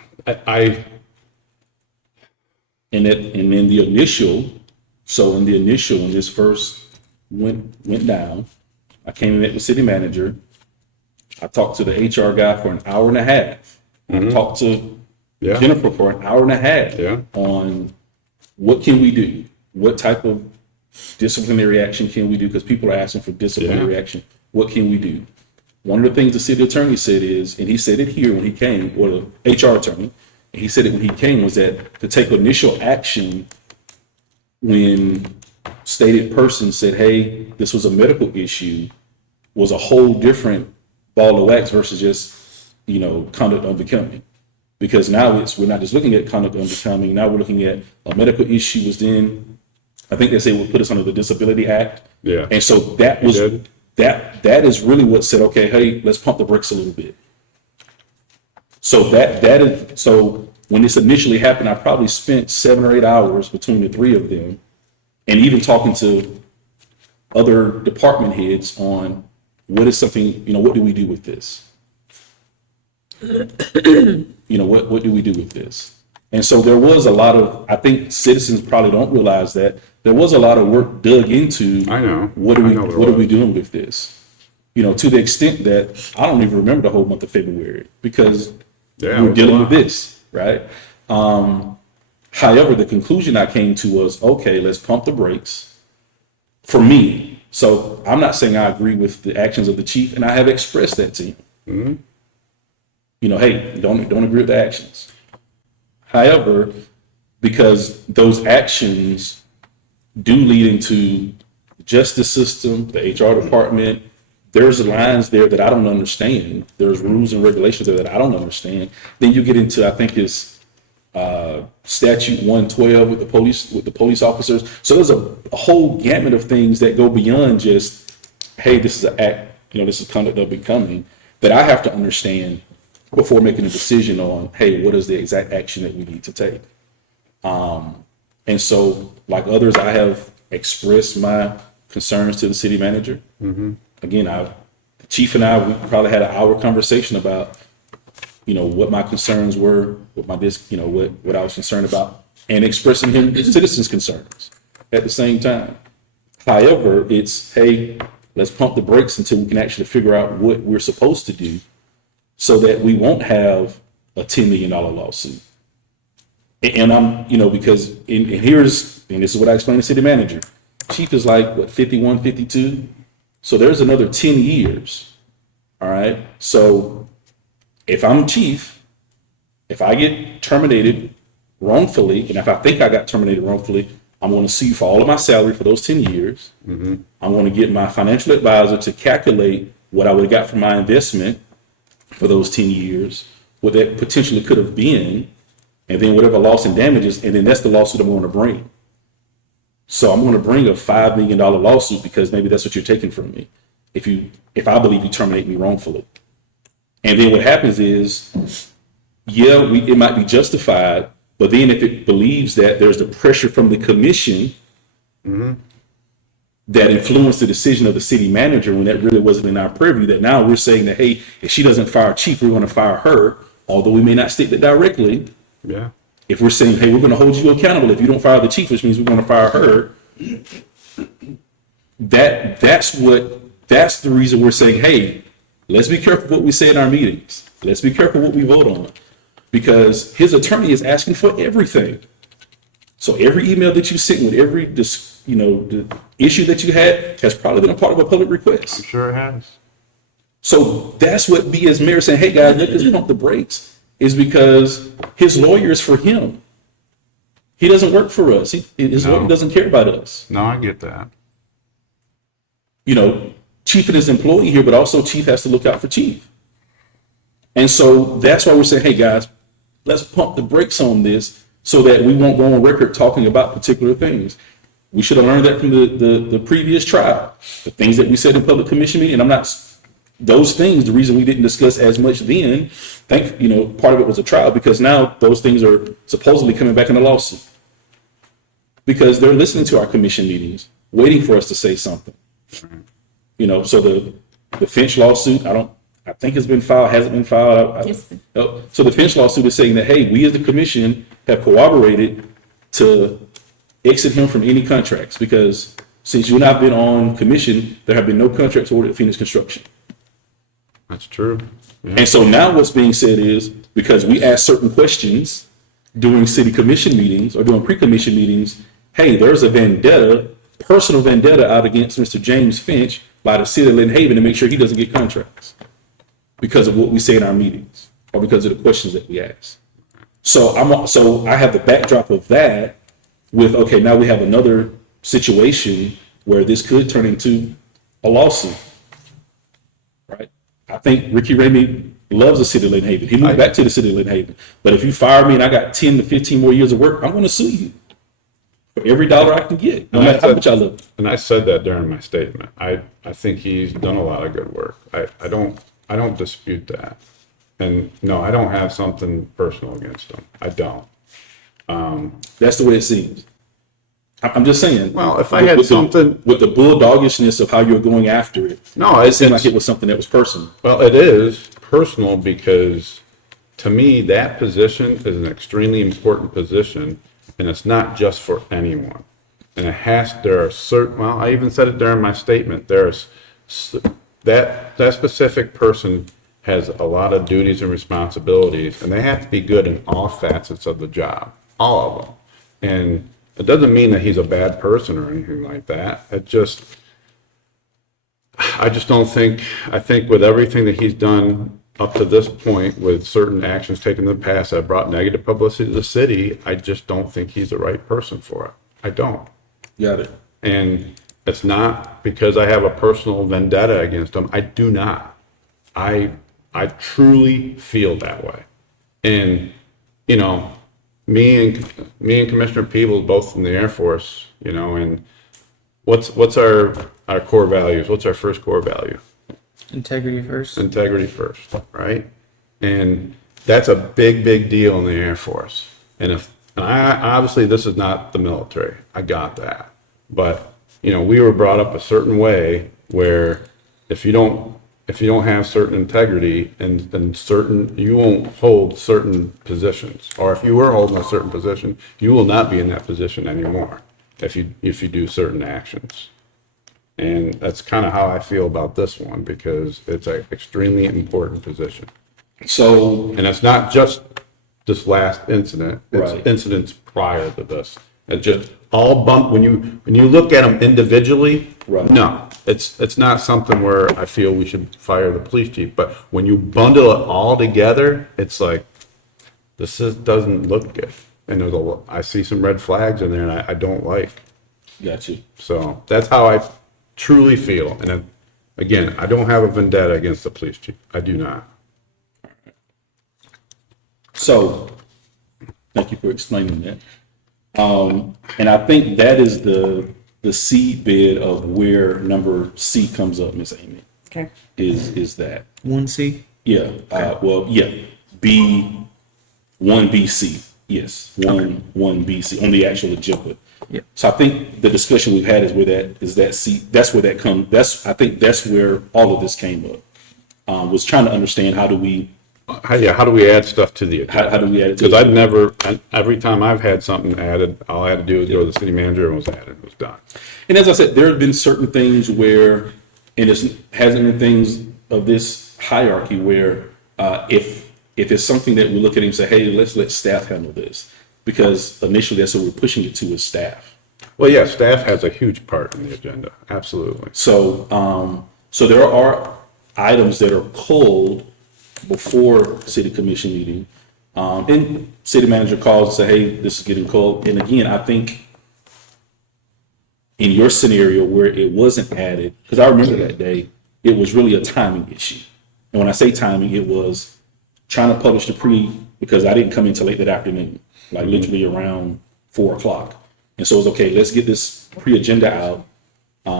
then the initial, when this first went down, I came and met with city manager. I talked to the HR guy for an hour and a half. I talked to Jennifer for an hour and a half on what can we do? What type of disciplinary action can we do? Because people are asking for disciplinary action. What can we do? One of the things the city attorney said is, and he said it here when he came, or the HR attorney, and he said it when he came, was that to take initial action when stated person said, hey, this was a medical issue, was a whole different ball of wax versus just, conduct unbecoming. Because now we're not just looking at conduct unbecoming, now we're looking at a medical issue was then, I think they say we'll put us under the Disability Act. Yeah. And so that was, that is really what said, okay, hey, let's pump the brakes a little bit. So so when this initially happened, I probably spent 7 or 8 hours between the three of them and even talking to other department heads on what is something, what do we do with this? What do we do with this? And so there was a lot of, I think citizens probably don't realize that there was a lot of work dug into. I know. What are we doing with this? To the extent that I don't even remember the whole month of February because we're dealing with this, right? However, the conclusion I came to was, okay, let's pump the brakes for me. So I'm not saying I agree with the actions of the chief, and I have expressed that to him. Hey, don't agree with the actions. However, because those actions do lead into the justice system, the HR department, there's lines there that I don't understand. There's rules and regulations there that I don't understand. Then you get into, I think it's statute 112 with the police officers. So there's a whole gamut of things that go beyond just, hey, this is an act, this is conduct unbecoming, that I have to understand before making a decision on, hey, what is the exact action that we need to take? And so, like others, I have expressed my concerns to the city manager. Again, the chief and I, we probably had an hour conversation about, what my concerns were, what I was concerned about, and expressing him citizens' concerns at the same time. However, it's, hey, let's pump the brakes until we can actually figure out what we're supposed to do, so that we won't have a $10 million lawsuit. And I'm, because, and this is what I explained to city manager. Chief is like, 51, 52? So there's another 10 years, all right? So if I'm chief, if I get terminated wrongfully, and if I think I got terminated wrongfully, I'm going to sue for all of my salary for those 10 years. I'm going to get my financial advisor to calculate what I would have got from my investment for those 10 years, what that potentially could have been, and then whatever loss and damages, and then that's the lawsuit I'm going to bring. So I'm going to bring a $5 million lawsuit because maybe that's what you're taking from me, if I believe you terminate me wrongfully. And then what happens is, it might be justified, but then if it believes that there's the pressure from the commission that influenced the decision of the city manager when that really wasn't in our purview, that now we're saying that, hey, if she doesn't fire chief, we're going to fire her, although we may not state that directly. Yeah. If we're saying, hey, we're going to hold you accountable if you don't fire the chief, which means we're going to fire her, that's the reason we're saying, hey, let's be careful what we say in our meetings. Let's be careful what we vote on, because his attorney is asking for everything. So every email that you sent with every, the issue that you had has probably been a part of a public request. I'm sure it has. So that's what B as mayor saying, hey guys, let us pump the brakes, is because his lawyer is for him. He doesn't work for us. His lawyer No. doesn't care about us. No, I get that. You know, Chief is his employee here, but also Chief has to look out for Chief. And so that's why we're saying, hey guys, let's pump the brakes on this so that we won't go on record talking about particular things. We should have learned that from the previous trial. The things that we said in public commission meeting, and I'm not, those things, the reason we didn't discuss as much then, part of it was a trial, because now those things are supposedly coming back in a lawsuit. Because they're listening to our commission meetings, waiting for us to say something. You know, so the Finch lawsuit, I think it's been filed, hasn't been filed. So the Finch lawsuit is saying that, hey, we as the commission have cooperated to exit him from any contracts, because since you and I have been on commission, there have been no contracts ordered at Phoenix Construction. That's true. Yeah. And so now what's being said is, because we ask certain questions during city commission meetings or during pre-commission meetings, hey, there's a vendetta, personal vendetta out against Mr. James Finch by the city of Lynn Haven to make sure he doesn't get contracts because of what we say in our meetings or because of the questions that we ask. So I have the backdrop of that with, okay, now we have another situation where this could turn into a lawsuit, right? I think Ricky Ramey loves the city of Lynn Haven. He moved back to the city of Lynn Haven. But if you fire me and I got 10 to 15 more years of work, I'm going to sue you for every dollar I can get, no matter how much I love. And I said that during my statement. I think he's done a lot of good work. I don't dispute that. And no, I don't have something personal against him. I don't. That's the way it seems. I'm just saying. Well, if I had something with the bulldogishness of how you're going after it, No, it seemed like it's- it was something that was personal. Well, it is personal because to me, that position is an extremely important position, and it's not just for anyone. And there are certain, well, I even said it during my statement, that specific person has a lot of duties and responsibilities, and they have to be good in all facets of the job, all of them. And it doesn't mean that he's a bad person or anything like that. I just don't think, I think with everything that he's done up to this point, with certain actions taken in the past that brought negative publicity to the city, I just don't think he's the right person for it. I don't. Got it. And it's not because I have a personal vendetta against him. I do not. I truly feel that way. And, you know, me and Commissioner Peebles, both in the Air Force, you know, and what's our core values? What's our first core value? Integrity first. Integrity first, right? And that's a big, big deal in the Air Force. And obviously this is not the military. I got that. But, you know, we were brought up a certain way where if you don't have certain integrity and certain, you won't hold certain positions. Or if you were holding a certain position, you will not be in that position anymore if you do certain actions. And that's kind of how I feel about this one, because it's an extremely important position. So, And it's not just this last incident, it's Right. incidents prior to this. It just all when you look at them individually, Right. no, it's not something where I feel we should fire the police chief. But when you bundle it all together, it's like, doesn't look good. And I see some red flags in there and I don't like. got you. So that's how I truly feel. And again, I don't have a vendetta against the police chief. I do not. So, thank you for explaining that. And I think that is the seedbed of where number C comes up, Miss Amy, Okay. is that. 1C. Yeah, B, 1BC, yes, 1BC on the actual agenda. Yep. So I think the discussion we've had is that C, that's where that comes, I think that's where all of this came up. Was trying to understand how do we add stuff to the agenda? How do we add it to Because the every time I've had something added, all I had to do was go to the city manager and it was added, it was done. And as I said, there have been certain things where, and it hasn't been things of this hierarchy where if it's something that we look at and say, hey, let's let staff handle this, because initially that's what we're pushing it to is staff. Well, yeah, staff has a huge part in the agenda, absolutely. So, so there are items that are pulled before city commission meeting. And city manager calls and say, hey, this is getting cold. And again, I think in your scenario where it wasn't added, because I remember that day, it was really a timing issue. And when I say timing, it was trying to publish because I didn't come in till late that afternoon, like literally around 4 o'clock. And so it was okay, let's get this pre-agenda out.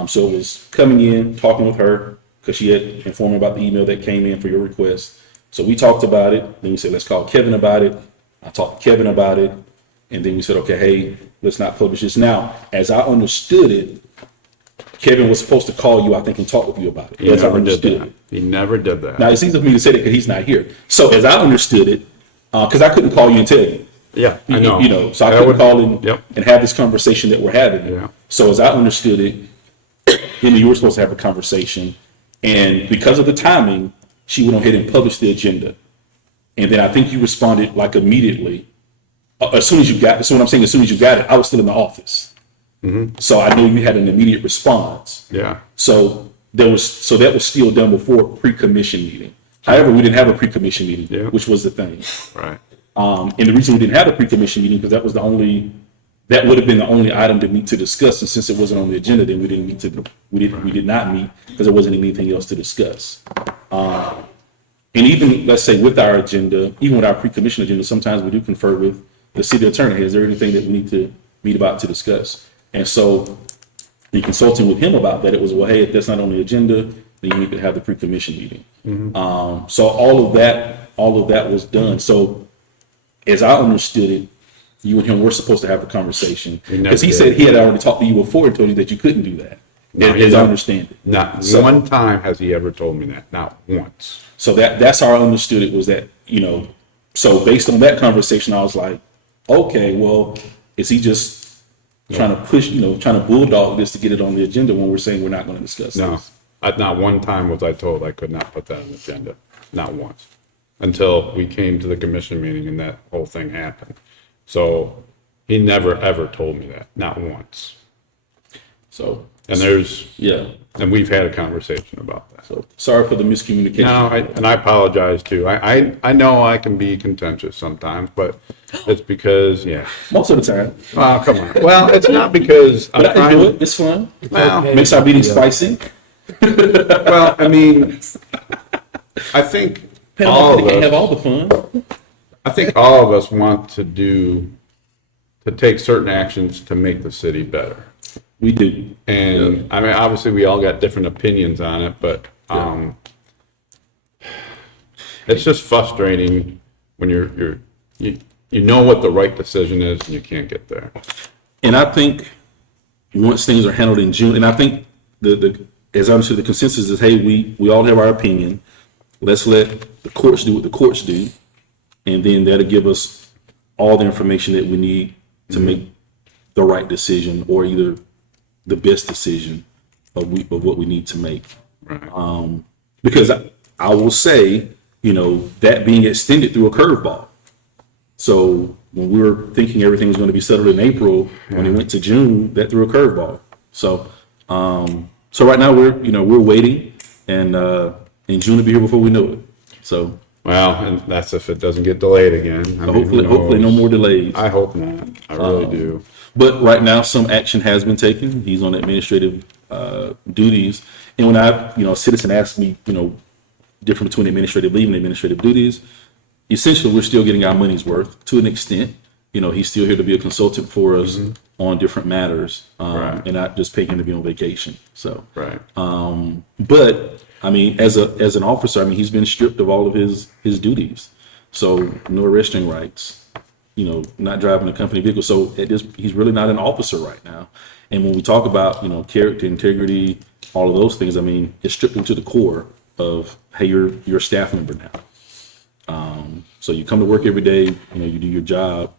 So it was coming in, talking with her, because she had informed me about the email that came in for your request. So we talked about it. Then we said, let's call Kevin about it. I talked to Kevin about it. And then we said, okay, hey, let's not publish this. Now, as I understood it, Kevin was supposed to call you, I think, and talk with you about it. He As I never did understood that. it. He never did that. Now, it's easy for me to say that because he's not here. So as I understood it, because I couldn't call you and tell you. Yeah, I know. You know, so I That couldn't would- call in Yep. and have this conversation that we're having. Yeah. So as I understood it, then you were supposed to have a conversation. And because of the timing, she went ahead and published the agenda. And then I think you responded like immediately. As soon as you got it, so what I'm saying, as soon as you got it, I was still in the office. So I knew you had an immediate response. Yeah, So that was still done before pre-commission meeting. However, we didn't have a pre-commission meeting, Yeah. which was the thing. right. And the reason we didn't have a pre-commission meeting, because that would have been the only item to meet to discuss. And since it wasn't on the agenda, then we did not meet because there wasn't anything else to discuss. And even, let's say with our agenda, even with our pre-commission agenda, sometimes we do confer with the city attorney. Is there anything that we need to meet about to discuss? And so in consulting with him about that, it was, well, hey, if that's not on the agenda, then you need to have the pre-commission meeting. So all of that was done. So as I understood it, you and him were supposed to have a conversation. never Because he did. said he had already talked to you before and told you that you couldn't do that. No, he As I never- understand it. Not So- one time has he ever told me that, not once. So that's how I understood it, was that, so based on that conversation, I was like, okay, well, is he just trying to push, trying to bulldog this to get it on the agenda when we're saying we're not going to discuss No, this? not one time was I told I could not put that on the agenda, not once, until we came to the commission meeting and that whole thing happened. So he never, ever told me that, not once. So, And and we've had a conversation about that. so sorry for the miscommunication. No, and I apologize too. I know I can be contentious sometimes, but it's because, yeah. Most of the time, Oh, come on. Well, it's not because I'm but I trying enjoy to, it. It's fun. well, Makes our meeting spicy. well, I mean, I think all They can't have of us, all the fun. I think all of us want to take certain actions to make the city better. We do. And I mean, obviously, we all got different opinions on it, but it's just frustrating when you know what the right decision is and you can't get there. And I think once things are handled in June, and I think as I understood, the consensus is, hey, we all have our opinion. Let's let the courts do what the courts do. And then that'll give us all the information that we need to make the right decision, or either the best decision of what we need to make. Right. Because I will say, that being extended through a curveball. So when we were thinking everything was going to be settled in April, when it went to June, that threw a curveball. So, so right now we're waiting, and June will be here before we know it. So Well, and that's if it doesn't get delayed again. I mean, who hopefully no knows? more delays. I hope not. I really do. But right now, some action has been taken. He's on administrative duties. And when a citizen asks me, difference between administrative leave and administrative duties, essentially, we're still getting our money's worth to an extent. He's still here to be a consultant for us on different matters, Right. and not just paying him to be on vacation. So, Right. but I mean, as an officer, I mean, he's been stripped of all of his duties. So no arresting rights, not driving a company vehicle. So he's really not an officer right now. And when we talk about, character, integrity, all of those things, I mean, it's stripped him to the core of, hey, you're a staff member now. So you come to work every day, you do your job,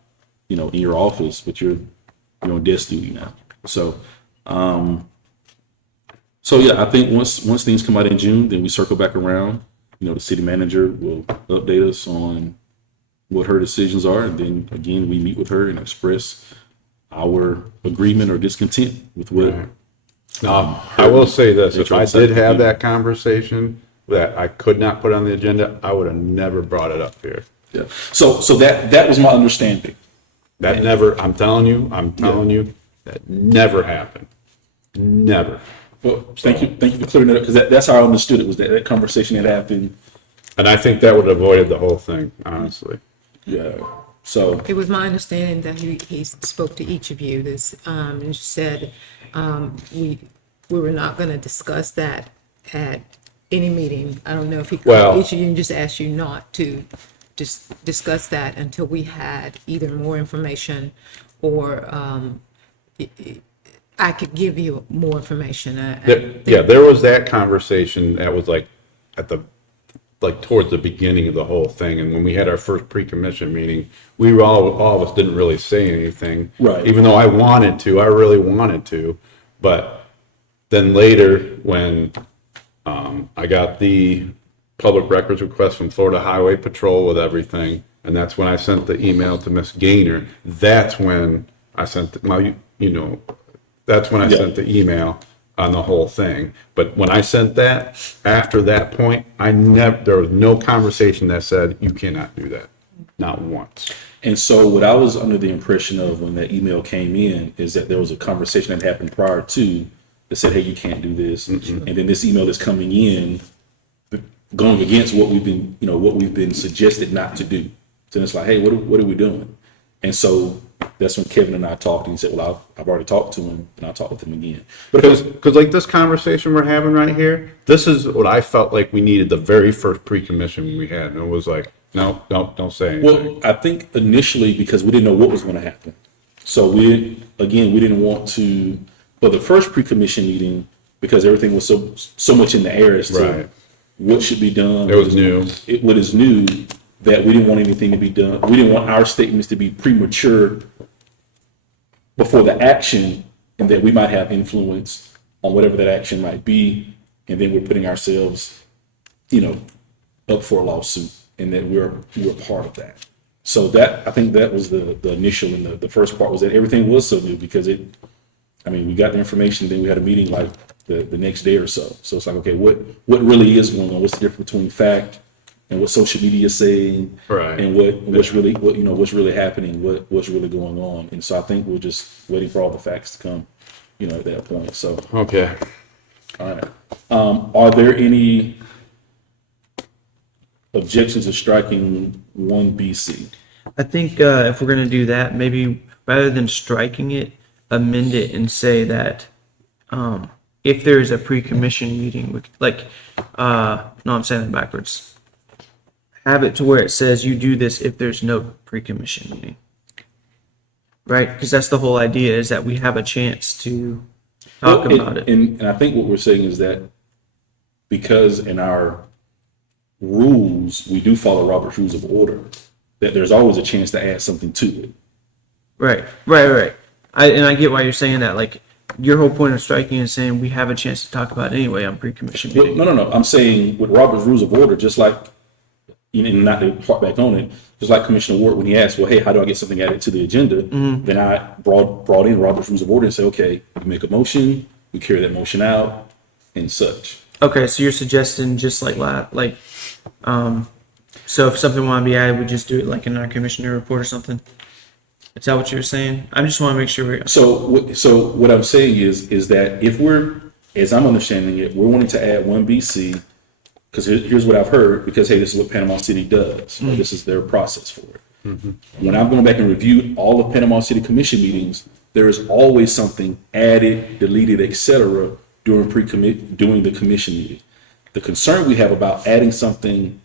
in your office, but you're on desk duty now. So, so yeah, I think once things come out in June, then we circle back around. The city manager will update us on what her decisions are, and then again we meet with her and express our agreement or discontent with what. I will say this, if I trying to did set have the- that conversation, that I could not put on the agenda, I would have never brought it up here. Yeah. So that was my understanding. That never, I'm telling you, that never happened. Never. Well, thank you for clearing that up, because that's how I understood it, was that conversation that happened. And I think that would have avoided the whole thing, honestly. Yeah. So, It was my understanding that he spoke to each of you this, and said, we were not gonna discuss that at any meeting. I don't know if he Well- called each of you and just asked you not to just discuss that until we had either more information or, I could give you more information. There was that conversation that was like towards the beginning of the whole thing. And when we had our first pre-commission meeting, we were all of us didn't really say anything. Right. Even though I really wanted to. But then later, when I got the public records request from Florida Highway Patrol with everything, and that's when I sent the email to Miss Gaynor, that's when I sent, that's when I Yeah. sent the email on the whole thing. But when I sent that, after that point, there was no conversation that said, you cannot do that. Not once. and so what I was under the impression of when that email came in is that there was a conversation that happened prior to that said, hey, you can't do this. And then this email is coming in, going against what we've been suggested not to do. So it's like, hey, what are we doing? And so that's when Kevin and I talked, and he said, well, I've already talked to him, and I'll talk with him again. But Because like this conversation we're having right here, this is what I felt like we needed the very first pre-commission we had. And it was like, no, don't say anything. well, I think initially because we didn't know what was going to happen. So we didn't want to, for the first pre-commission meeting, because everything was so much in the air as to Right. what should be done. It was new. What is new, that we didn't want anything to be done. We didn't want our statements to be premature before the action, and that we might have influence on whatever that action might be. And then we're putting ourselves, up for a lawsuit, and that we're part of that. So I think that was the initial, and the first part was that everything was so new because we got the information, then we had a meeting like the next day or so. So it's like, okay, what really is going on? What's the difference between fact and what social media is saying? Right. And what's really happening, what's really going on. And so I think we're just waiting for all the facts to come, at that point. So, Okay. all right. Are there any objections to striking 1BC? I think if we're gonna do that, maybe rather than striking it, amend it and say that if there is a pre-commission meeting, no, I'm saying that backwards. Have it to where it says you do this if there's no pre-commission meeting. Right? Because that's the whole idea, is that we have a chance to talk about it. And I think what we're saying is that because in our rules, we do follow Robert's Rules of Order, that there's always a chance to add something to it. Right. I get why you're saying that. Like, your whole point of striking is saying we have a chance to talk about it anyway on pre-commission But meeting. no. I'm saying with Robert's Rules of Order, just like, not to harp back on it, just like Commissioner Ward, when he asked, well, hey, how do I get something added to the agenda? Then I brought in Robert's Rules of Order and said, okay, we make a motion, we carry that motion out and such. Okay, so you're suggesting just so if something want to be added, we just do it like in our commissioner report or something? Is that what you're saying? I just want to make sure we're. So what I'm saying is that if as I'm understanding it, we're wanting to add 1BC, because here's what I've heard, because, hey, this is what Panama City does. Or this is their process for it. When I'm going back and reviewed all of Panama City Commission meetings, there is always something added, deleted, etc. during the commission meeting. The concern we have about adding something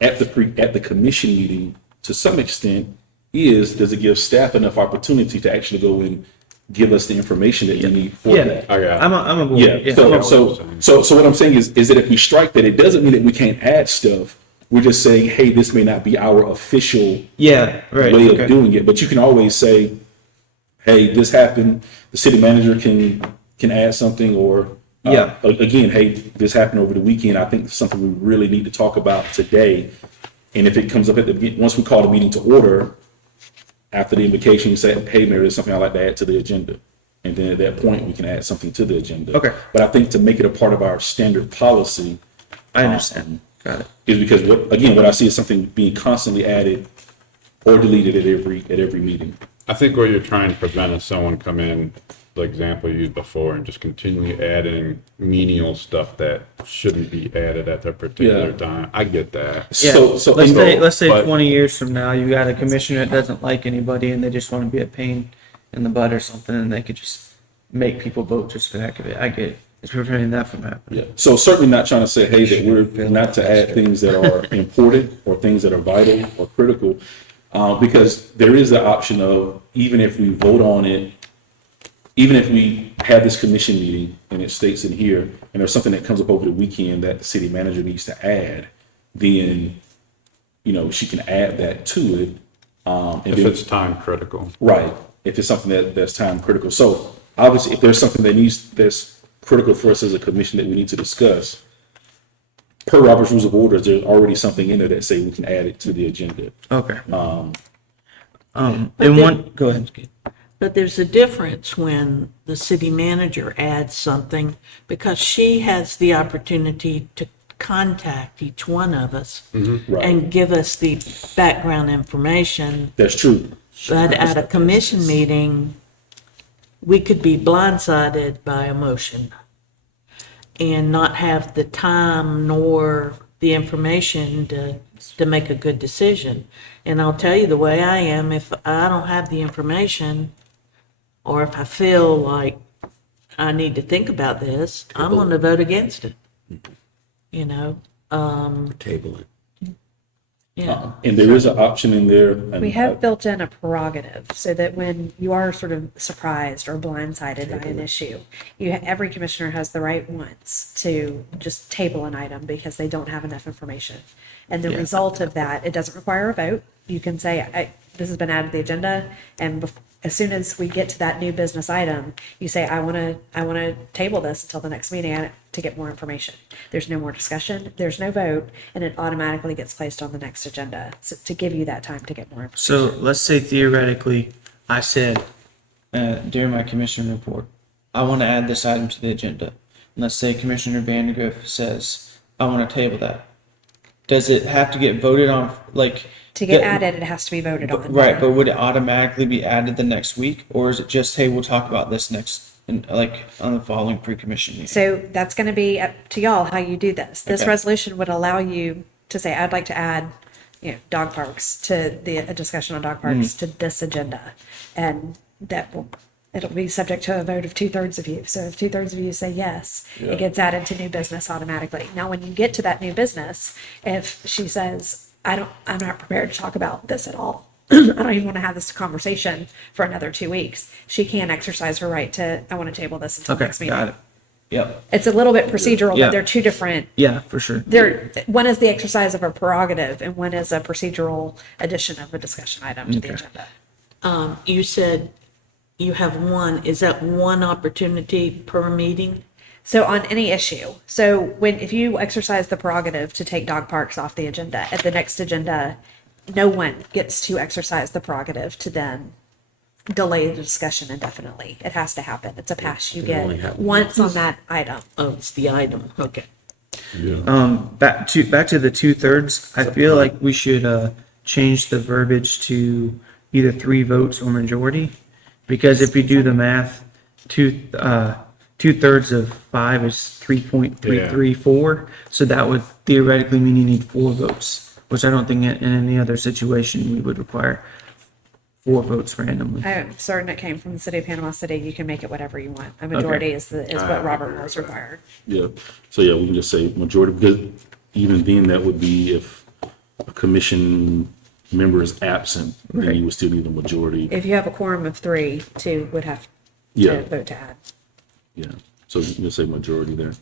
at the commission meeting, to some extent, does it give staff enough opportunity to actually go and give us the information that we need for that? I got it. I'm a board. Yeah. So what I'm saying is that if we strike that, it doesn't mean that we can't add stuff. We're just saying, hey, this may not be our official Yeah, right. way Okay. of doing it, but you can always say, hey, this happened. The city manager can add something, or Yeah. again, hey, this happened over the weekend. I think it's something we really need to talk about today. And if it comes up once we call the meeting to order, after the invocation, you say, hey, Mayor, there's something I'd like to add to the agenda. And then at that point, we can add something to the agenda. Okay. But I think to make it a part of our standard policy, I understand. Got it. Is because what I see is something being constantly added or deleted at every meeting. I think what you're trying to prevent is someone come in, the example you used before, and just continually adding menial stuff that shouldn't be added at their particular Yeah. time. I get that. Yeah. So Let's say but- 20 years from now, you got a commissioner that doesn't like anybody and they just want to be a pain in the butt or something, and they could just make people vote just for the heck of it. I get it. It's preventing that from happening. yeah. So certainly not trying to say, hey, that we're not to add things that are important or things that are vital or critical, because there is the option of, even if we vote on it, even if we have this commission meeting and it states in here, and there's something that comes up over the weekend that the city manager needs to add, then, she can add that to it. And If then- it's time critical. Right, if it's something that's time critical. So obviously, if there's something that's critical for us as a commission that we need to discuss, per Robert's Rules of Orders, there's already something in there that say we can add it to the agenda. Okay. And then- one, go ahead. But there's a difference when the city manager adds something, because she has the opportunity to contact each one of us Right, and give us the background information. that's true. But at a commission meeting, we could be blindsided by a motion and not have the time nor the information to make a good decision. And I'll tell you the way I am, if I don't have the information, or if I feel like I need to think about this, I'm going to vote against it. Table it. Yeah. And there is an option in there. and We have built in a prerogative so that when you are sort of surprised or blindsided by an issue, every commissioner has the right once to just table an item because they don't have enough information. And the result of that, it doesn't require a vote. You can say, this has been added to the agenda, and as soon as we get to that new business item, you say, I want to table this until the next meeting to get more information. There's no more discussion, there's no vote, and it automatically gets placed on the next agenda to give you that time to get more information. So let's say theoretically, I said during my commission report, I want to add this item to the agenda. And let's say Commissioner Vandegrift says, I want to table that. Does it have to get voted on, like? To get added, it has to be voted on. Right, but would it automatically be added the next week? Or is it just, hey, we'll talk about this next, like on the following pre-commission meeting? So that's going to be up to y'all how you do this. This Okay. resolution would allow you to say, I'd like to add, dog parks to a discussion on dog parks to this agenda. And it'll be subject to a vote of 2/3 of you. So if 2/3 of you say yes, it gets added to new business automatically. Now, when you get to that new business, if she says, I'm not prepared to talk about this at all, I don't even want to have this conversation for another 2 weeks, she can exercise her right to, I want to table this until Okay, next meeting. got it. Yep. It's a little bit procedural, Yeah. but they're two different. Yeah, for sure. One is the exercise of a prerogative, and one is a procedural addition of a discussion item to the agenda. You said you have one, is that one opportunity per meeting? So on any issue, if you exercise the prerogative to take dog parks off the agenda, at the next agenda, no one gets to exercise the prerogative to then delay the discussion indefinitely. It has to happen. It's a pass you only get happen once on that item. Oh, it's the item, okay. Back to the 2/3. I feel like we should change the verbiage to either 3 votes or majority, because if you do the math, 2/3 of 5 is 3.334. So that would theoretically mean you need 4 votes, which I don't think in any other situation we would require 4 votes randomly. I'm certain it came from the city of Panama City. You can make it whatever you want. A majority is what Robert rules require. Yeah, so yeah, we can just say majority, because even then, that would be if a commission member is absent, then you would still need a majority. If you have a quorum of 3, 2 would have Yeah. to vote to add. Yeah, so you can just say majority there.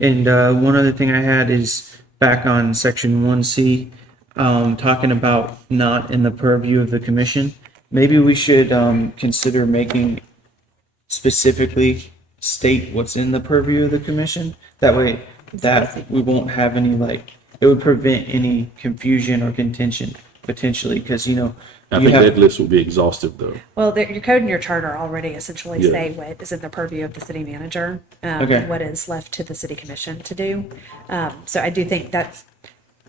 And one other thing I had is back on section 1C, talking about not in the purview of the commission. Maybe we should consider making specifically state what's in the purview of the commission. That way that we won't have any, like, it would prevent any confusion or contention potentially, because, I You think have- that list will be exhaustive though. Well, your code and your charter already essentially Yeah. say what is in the purview of the city manager, Okay. and what is left to the city commission to do. So I do think that's,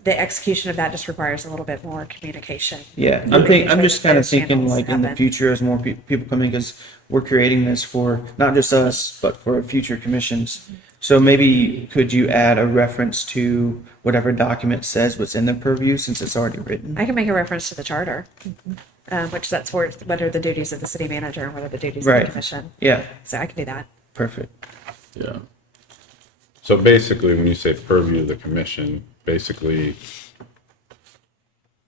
the execution of that just requires a little bit more communication. Yeah, I'm Making sure just that kind of those thinking channels like in the happen. future as more people come in, because we're creating this for not just us, but for future commissions. So maybe could you add a reference to whatever document says what's in the purview since it's already written? I can make a reference to the charter, which sets forth what are the duties of the city manager and what are the duties of Right. the commission. Yeah, So I can do that. perfect. Yeah. So basically, when you say purview of the commission, basically,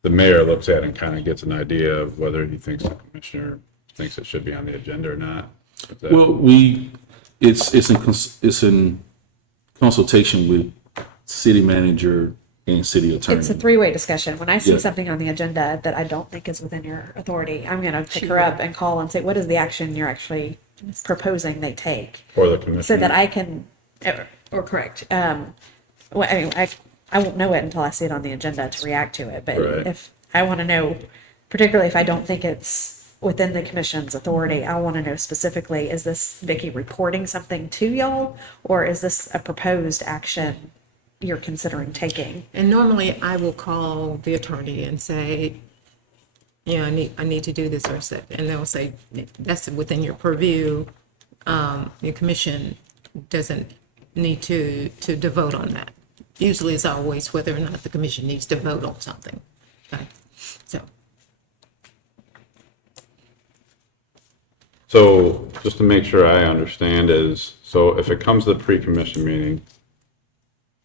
the mayor looks at it and kind of gets an idea of whether he thinks the commissioner thinks it should be on the agenda or not. Is that- Well, it's in consultation with city manager and city attorney. It's a three-way discussion. When I see Yeah. something on the agenda that I don't think is within your authority, I'm gonna pick her up and call and say, what is the action you're actually proposing they take? Or the commissioner. So that I can, or correct, well, I mean, I won't know it until I see it on the agenda to react to it, but Right. if, I wanna know, particularly if I don't think it's within the commission's authority, I wanna know specifically, is this Vicky reporting something to y'all? Or is this a proposed action you're considering taking? And normally I will call the attorney and say, you know, I need to do this or that, and they'll say, that's within your purview. Your commission doesn't need to vote on that. Usually it's always whether or not the commission needs to vote on something. Okay, so. So just to make sure I understand is, so if it comes to the pre-commission meeting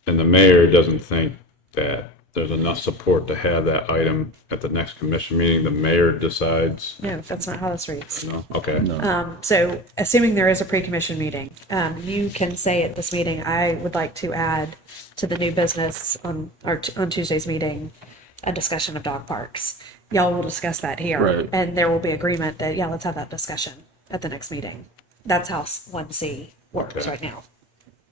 and the mayor doesn't think that there's enough support to have that item at the next commission meeting, the mayor decides, No, that's not how this reads. no, okay. So assuming there is a pre-commission meeting, you can say at this meeting, I would like to add to the new business on Tuesday's meeting, a discussion of dog parks. Y'all will discuss that here. Right. And there will be agreement that, yeah, let's have that discussion at the next meeting. That's how 1C works Okay. right now.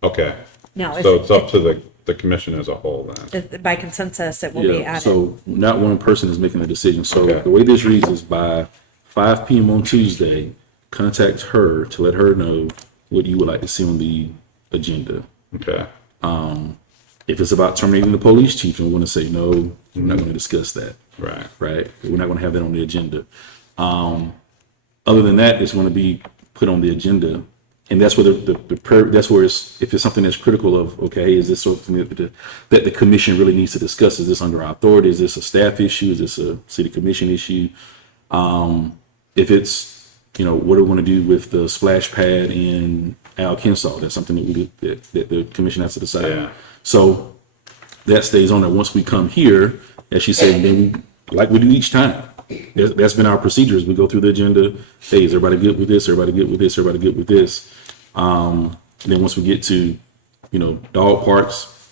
Okay. Now, So it's up to the commission as a whole then. By consensus, it will be Yeah, added. so not one person is making the decision. So Okay. the way this reads is by 5 PM on Tuesday, contact her to let her know what you would like to see on the agenda. Okay. If it's about terminating the police chief and we want to say, no, we're not going to discuss that. Right. Right? We're not going to have that on the agenda. Other than that, it's going to be put on the agenda. And that's where that's where if it's something that's critical of, okay, is this something that the commission really needs to discuss? Is this under our authority? Is this a staff issue? Is this a city commission issue? If it's, what do we want to do with the splash pad in Al Kinsall? That's something that the commission has to decide. Yeah. So that stays on there. Once we come here, as she said, then like we do each time. That's been our procedure as we go through the agenda. Hey, is everybody good with this? Everybody good with this? Everybody good with this? Then once we get to, dog parks,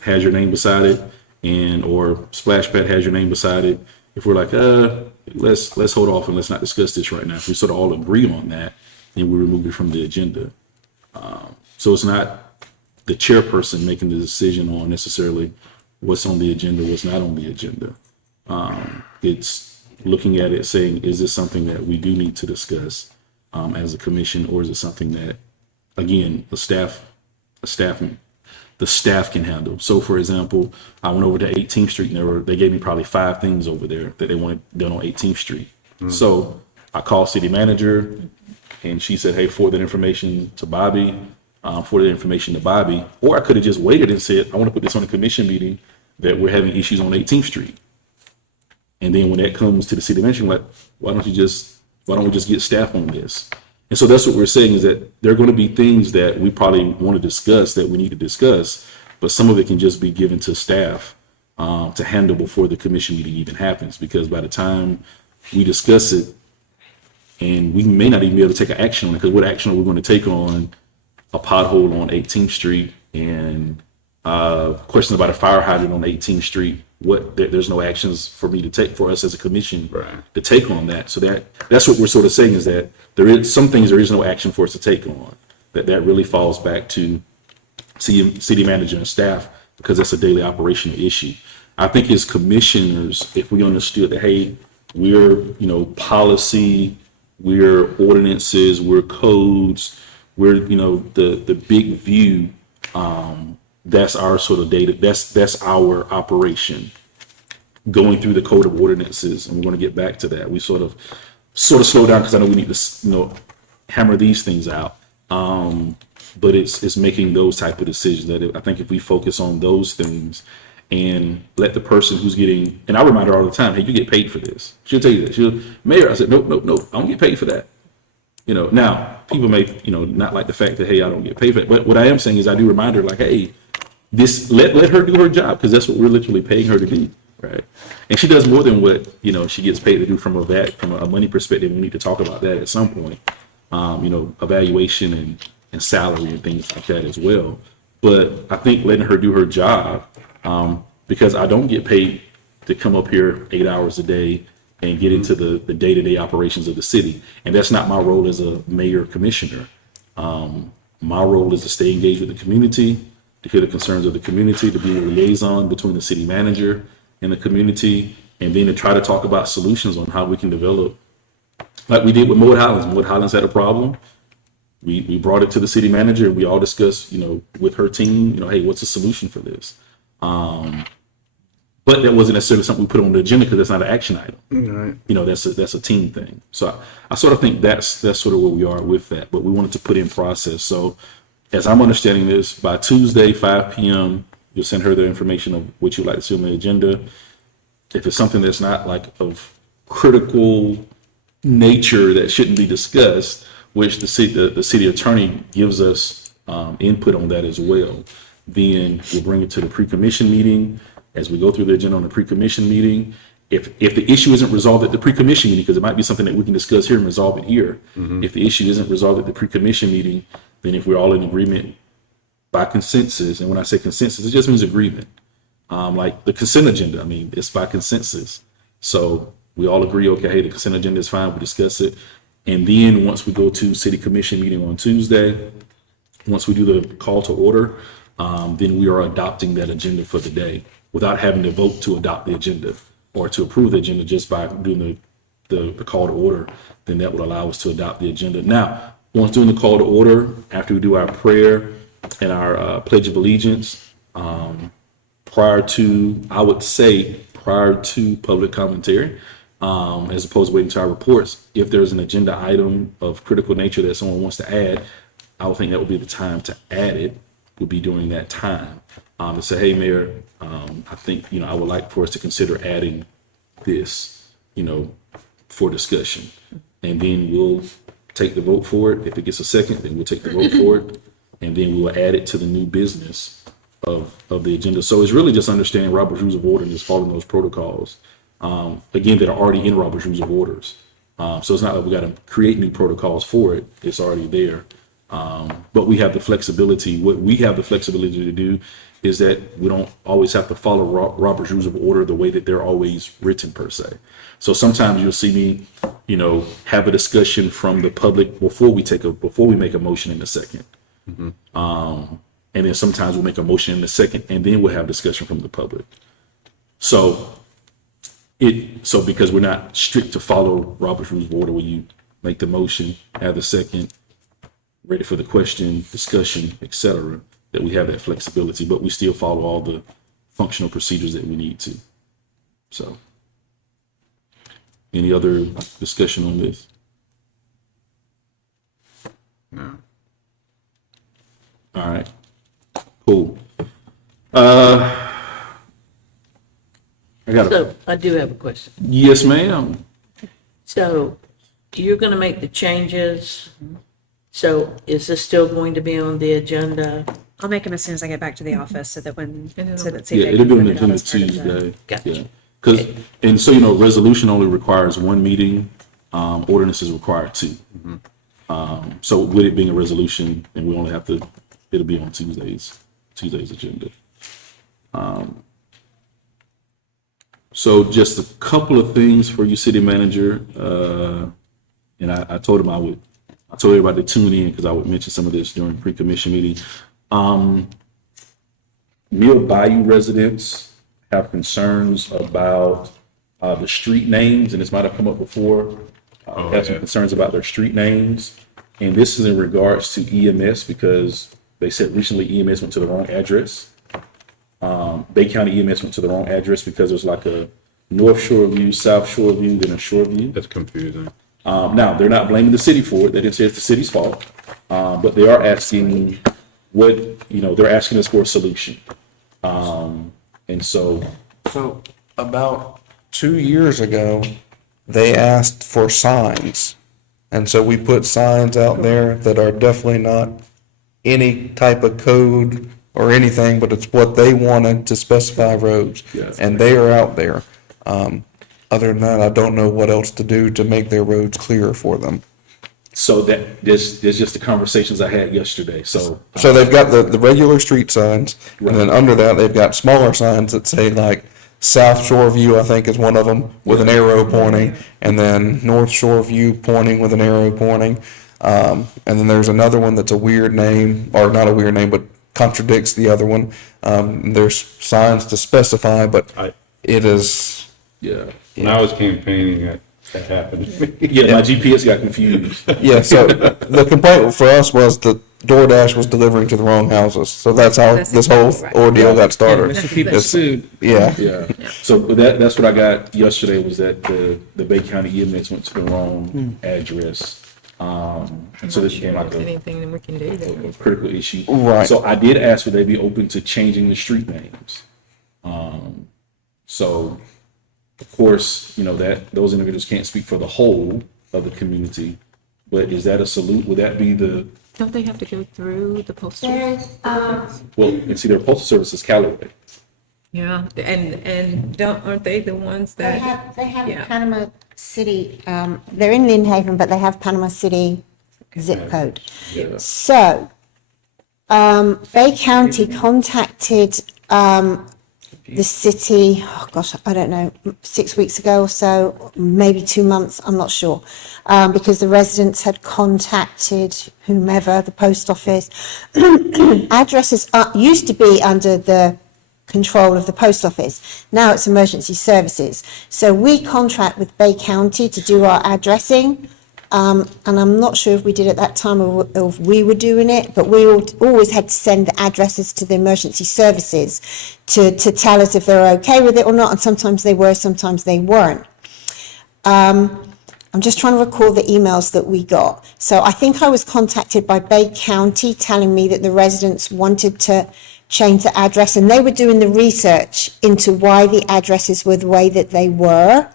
has your name beside it, or splash pad has your name beside it. If we're like, let's hold off and let's not discuss this right now. If we sort of all agree on that, then we remove it from the agenda. So it's not the chairperson making the decision on necessarily what's on the agenda, what's not on the agenda. It's looking at it saying, is this something that we do need to discuss as a commission, or is it something that, again, the staff can handle? So for example, I went over to 18th Street and they gave me probably 5 things over there that they wanted done on 18th Street. So I called city manager and she said, hey, forward that information to Bobby, forward that information to Bobby. Or I could have just waited and said, I want to put this on a commission meeting that we're having issues on 18th Street. And then when that comes to the city manager, like, why don't we just get staff on this? And so that's what we're saying, is that there are going to be things that we probably want to discuss that we need to discuss, but some of it can just be given to staff to handle before the commission meeting even happens. Because by the time we discuss it, and we may not even be able to take an action on it, because what action are we going to take on a pothole on 18th Street and questions about a fire hydrant on 18th Street? There's no actions for me to take, for us as a commission to take on that. So that's what we're sort of saying, is that there is some things there is no action for us to take on. That really falls back to city manager and staff, because that's a daily operational issue. I think as commissioners, if we understood that, hey, we're, policy, we're ordinances, we're codes, we're, the big view. That's our sort of data. That's our operation. Going through the code of ordinances, and we're going to get back to that. We sort of slow down because I know we need to, hammer these things out. But it's making those type of decisions that I think if we focus on those things and let the person who's getting, and I remind her all the time, hey, you get paid for this. She'll tell you that. Mayor, I said, nope, I don't get paid for that. Now people may, not like the fact that, hey, I don't get paid for it. But what I am saying is I do remind her like, hey, let her do her job because that's what we're literally paying her to do. Right. And she does more than what, she gets paid to do from a money perspective. We need to talk about that at some point. Evaluation and salary and things like that as well. But I think letting her do her job, because I don't get paid to come up here 8 hours a day and get into the day-to-day operations of the city. And that's not my role as a mayor commissioner. My role is to stay engaged with the community, to hear the concerns of the community, to be a liaison between the city manager and the community, and then to try to talk about solutions on how we can develop, like we did with Moat Highlands. Moat Highlands had a problem. We brought it to the city manager, and we all discussed, with her team, hey, what's the solution for this? But that wasn't necessarily something we put on the agenda because that's not an action item. Right. That's a team thing. So I sort of think that's sort of where we are with that. But we wanted to put in process. So as I'm understanding this, by Tuesday, 5 p.m., you'll send her the information of what you'd like to see on the agenda. If it's something that's not like of critical nature that shouldn't be discussed, which the city attorney gives us input on that as well, then we'll bring it to the pre-commission meeting. As we go through the agenda on the pre-commission meeting, if the issue isn't resolved at the pre-commission meeting, because it might be something that we can discuss here and resolve it here. If the issue isn't resolved at the pre-commission meeting, then if we're all in agreement by consensus, and when I say consensus, it just means agreement. Like the consent agenda, it's by consensus. So we all agree, okay, hey, the consent agenda is fine, we discuss it. And then once we go to city commission meeting on Tuesday, once we do the call to order, then we are adopting that agenda for the day without having to vote to adopt the agenda or to approve the agenda just by doing the call to order. Then that would allow us to adopt the agenda. Now, once doing the call to order, after we do our prayer and our Pledge of Allegiance, prior to public commentary, as opposed to waiting to our reports, if there's an agenda item of critical nature that someone wants to add, I would think that would be the time to add it, would be during that time. To say, hey, Mayor, I think, I would like for us to consider adding this, for discussion. And then we'll take the vote for it. If it gets a second, then we'll take the vote for it. And then we will add it to the new business of the agenda. So it's really just understanding Robert's Rules of Order and just following those protocols, again, that are already in Robert's Rules of Orders. So it's not like we got to create new protocols for it. It's already there. But we have the flexibility. What we have the flexibility to do is that we don't always have to follow Robert's Rules of Order the way that they're always written per se. So sometimes you'll see me, have a discussion from the public before we make a motion in a second. And then sometimes we'll make a motion in a second and then we'll have discussion from the public. So because we're not strict to follow Robert's Rules of Order, where you make the motion, have the second, ready for the question, discussion, etc., that we have that flexibility, but we still follow all the functional procedures that we need to. So, any other discussion on this? No. All right, cool. I do have a question. Yes, ma'am. So you're gonna make the changes. So is this still going to be on the agenda? I'll make them as soon as I get back to the office so that Yeah, it'll be on the agenda Tuesday. Gotcha. Yeah. Because, and so, resolution only requires one meeting, ordinances require two. So with it being a resolution, and we only have to, it'll be on Tuesday's agenda. So just a couple of things for you, city manager. And I told him I told everybody to tune in because I would mention some of this during pre-commission meeting. Mill Bayou residents have concerns about the street names, and this might have come up before. Had some yeah. concerns about their street names. And this is in regards to EMS because they said recently EMS went to the wrong address. Bay County EMS went to the wrong address because there's like a North Shore View, South Shore View, then a Shore View. That's confusing. Now, they're not blaming the city for it. They didn't say it's the city's fault. But they are asking they're asking us for a solution. And so, So about 2 years ago, they asked for signs. And so we put signs out there that are definitely not any type of code or anything, but it's what they wanted to specify roads. Yes. And they are out there. Other than that, I don't know what else to do to make their roads clearer for them. so that there's just the conversations I had yesterday. So, So they've got the regular street signs, and then under that, they've got smaller signs that say like South Shore View, I think is one of them, with an arrow pointing, and then North Shore View pointing with an arrow pointing. And then there's another one that's a weird name, or not a weird name, but contradicts the other one. There's signs to specify, but it is, yeah. When I was campaigning, that happened to me. Yeah, my GPS got confused. yeah, so the complaint for us was that DoorDash was delivering to the wrong houses. So that's how That's this whole exactly right. ordeal got started. Mr. People's food. Yeah. Yeah. So that's what I got yesterday was that the Bay County EMS went to the wrong address. And so this became like There's a anything that we can do there. critical issue. Right. So I did ask would they be open to changing the street names. So of course, that those individuals can't speak for the whole of the community, but is that a salute? Would that be Don't they have to go through the postal? well, and see their postal service is Callaway. Yeah, and aren't they the ones They that? have Yeah. Panama City, they're in Lynn Haven, but they have Panama City zip code. Yeah. So, Bay County contacted, the city, oh gosh, I don't know, 6 weeks ago or so, maybe 2 months, I'm not sure. Because the residents had contacted whomever, the post office. Addresses used to be under the control of the post office. Now it's emergency services. So we contract with Bay County to do our addressing. And I'm not sure if we did at that time or if we were doing it, but we always had to send the addresses to the emergency services to tell us if they're okay with it or not. And sometimes they were, sometimes they weren't. I'm just trying to recall the emails that we got. So I think I was contacted by Bay County telling me that the residents wanted to change the address, and they were doing the research into why the addresses were the way that they were.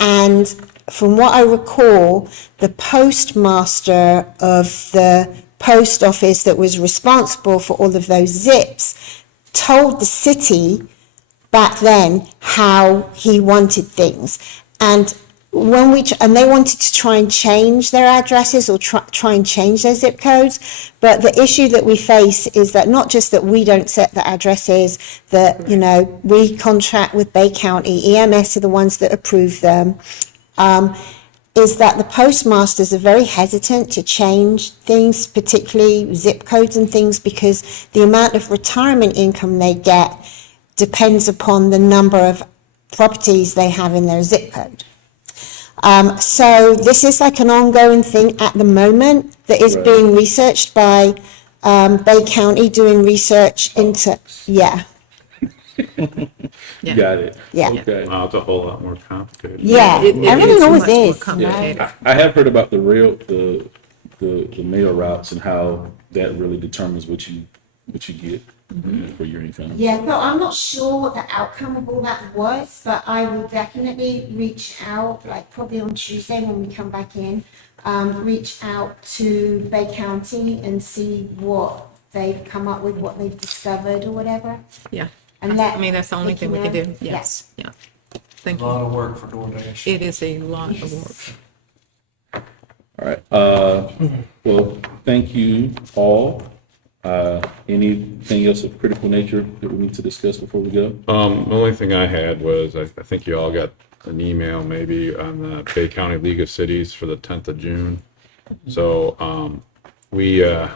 And from what I recall, the postmaster of the post office that was responsible for all of those zips told the city back then how he wanted things. And and they wanted to try and change their addresses or try and change their zip codes. But the issue that we face is that not just that we don't set the addresses, that, we contract with Bay County, EMS are the ones that approve them, is that the postmasters are very hesitant to change things, particularly zip codes and things, because the amount of retirement income they get depends upon the number of properties they have in their zip code. So this is like an ongoing thing at the moment that is being researched by Bay County, doing research into, yeah. You got it. Yeah. Okay. Wow, it's a whole lot more complicated. Yeah, It everything is always much more is. complicated. I have heard about the mail routes and how that really determines what you get for your income. Yeah, so I'm not sure what the outcome of all that was, but I will definitely reach out, like probably on Tuesday when we come back in, reach out to Bay County and see what they've come up with, what they've discovered or whatever. Yeah. And I mean, that's the only thing we can do. Yeah. Yes, yeah. Thank A lot you. of work for DoorDash. It is a lot of work. All right. Well, thank you all. Anything else of critical nature that we need to discuss before we go? The only thing I had was, I think you all got an email maybe on the Bay County League of Cities for the 10th of June. So, they've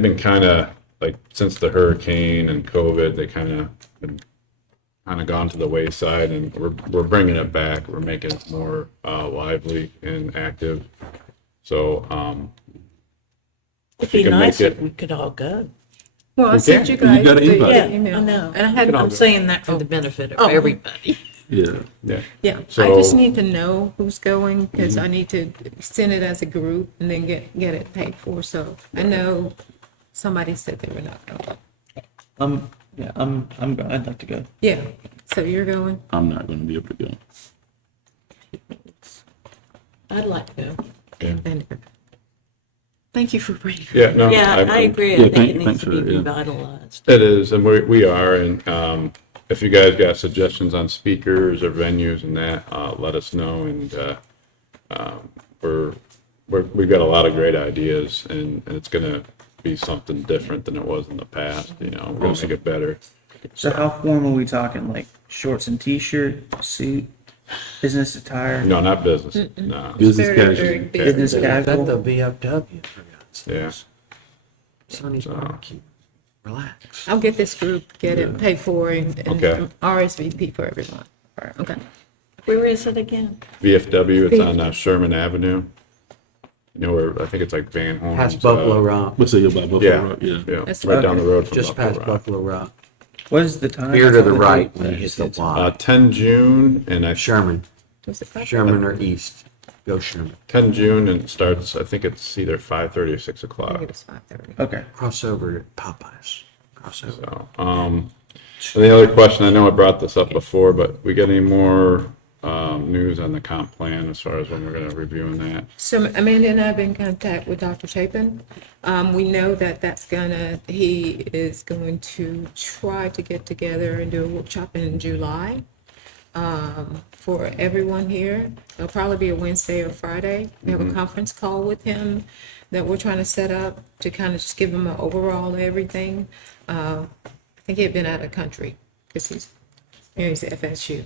been kind of, like, since the hurricane and COVID, they kind of been kind of gone to the wayside, and we're bringing it back. We're making it more lively and active. So, It'd if you be can make nice if it, we could all go. Well, I sent you You guys got an the invite. Yeah, email. I know. And I had, I'm saying that for the benefit Oh. of everybody. Yeah. yeah. yeah, I So- just need to know who's going, because I need to send it as a group and then get it paid for, so I know somebody said they were not gonna go. Yeah, I'd like to go. Yeah, so you're going? I'm not gonna be able to go. I'd like to go. And thank you for bringing. Yeah, no, Yeah, I agree. I Yeah, think it needs thanks to for be that, yeah. revitalized. It is, and we are, and if you guys got suggestions on speakers or venues and that, let us know, and we've got a lot of great ideas, and it's gonna be something different than it was in the past, you know, we're gonna make it better. So how formal are we talking? Like shorts and t-shirt, suit, business attire? No, not business, no, Business Very, very casual. Business At the casual? VFW, for God's yeah. sakes. Sonny's barbecue. Relax. I'll get this group, get it paid for, and Okay. RSVP for everyone. Okay. Where is it again? VFW, it's on Sherman Avenue. You know, where, I think it's like Van Horn. Past Buffalo Rock, What's it about Buffalo Yeah, Rock? Yeah. yeah, That's right down the road from just Buffalo past Rock. Buffalo Rock. What is the time? Veer to That's the all right they when do? you hit the It's- 10 June, and I, Sherman, Was it five? Sherman or East. Go Sherman. 10 June, and it starts, I think it's either 5:30 or 6 I think o'clock. it was 5:30. Okay. Crossover at Popeyes. Crossover. So, and the other question, I know I brought this up before, but we got any more, news on the comp plan as far as when we're gonna reviewing that? So Amanda and I have been in contact with Dr. Chapin. We know that he is going to try to get together and do a workshop in July for everyone here. It'll probably be a Wednesday or Friday. We have a conference call with him that we're trying to set up to kind of just give him an overall of everything. I think he had been out of the country because he's at FSU.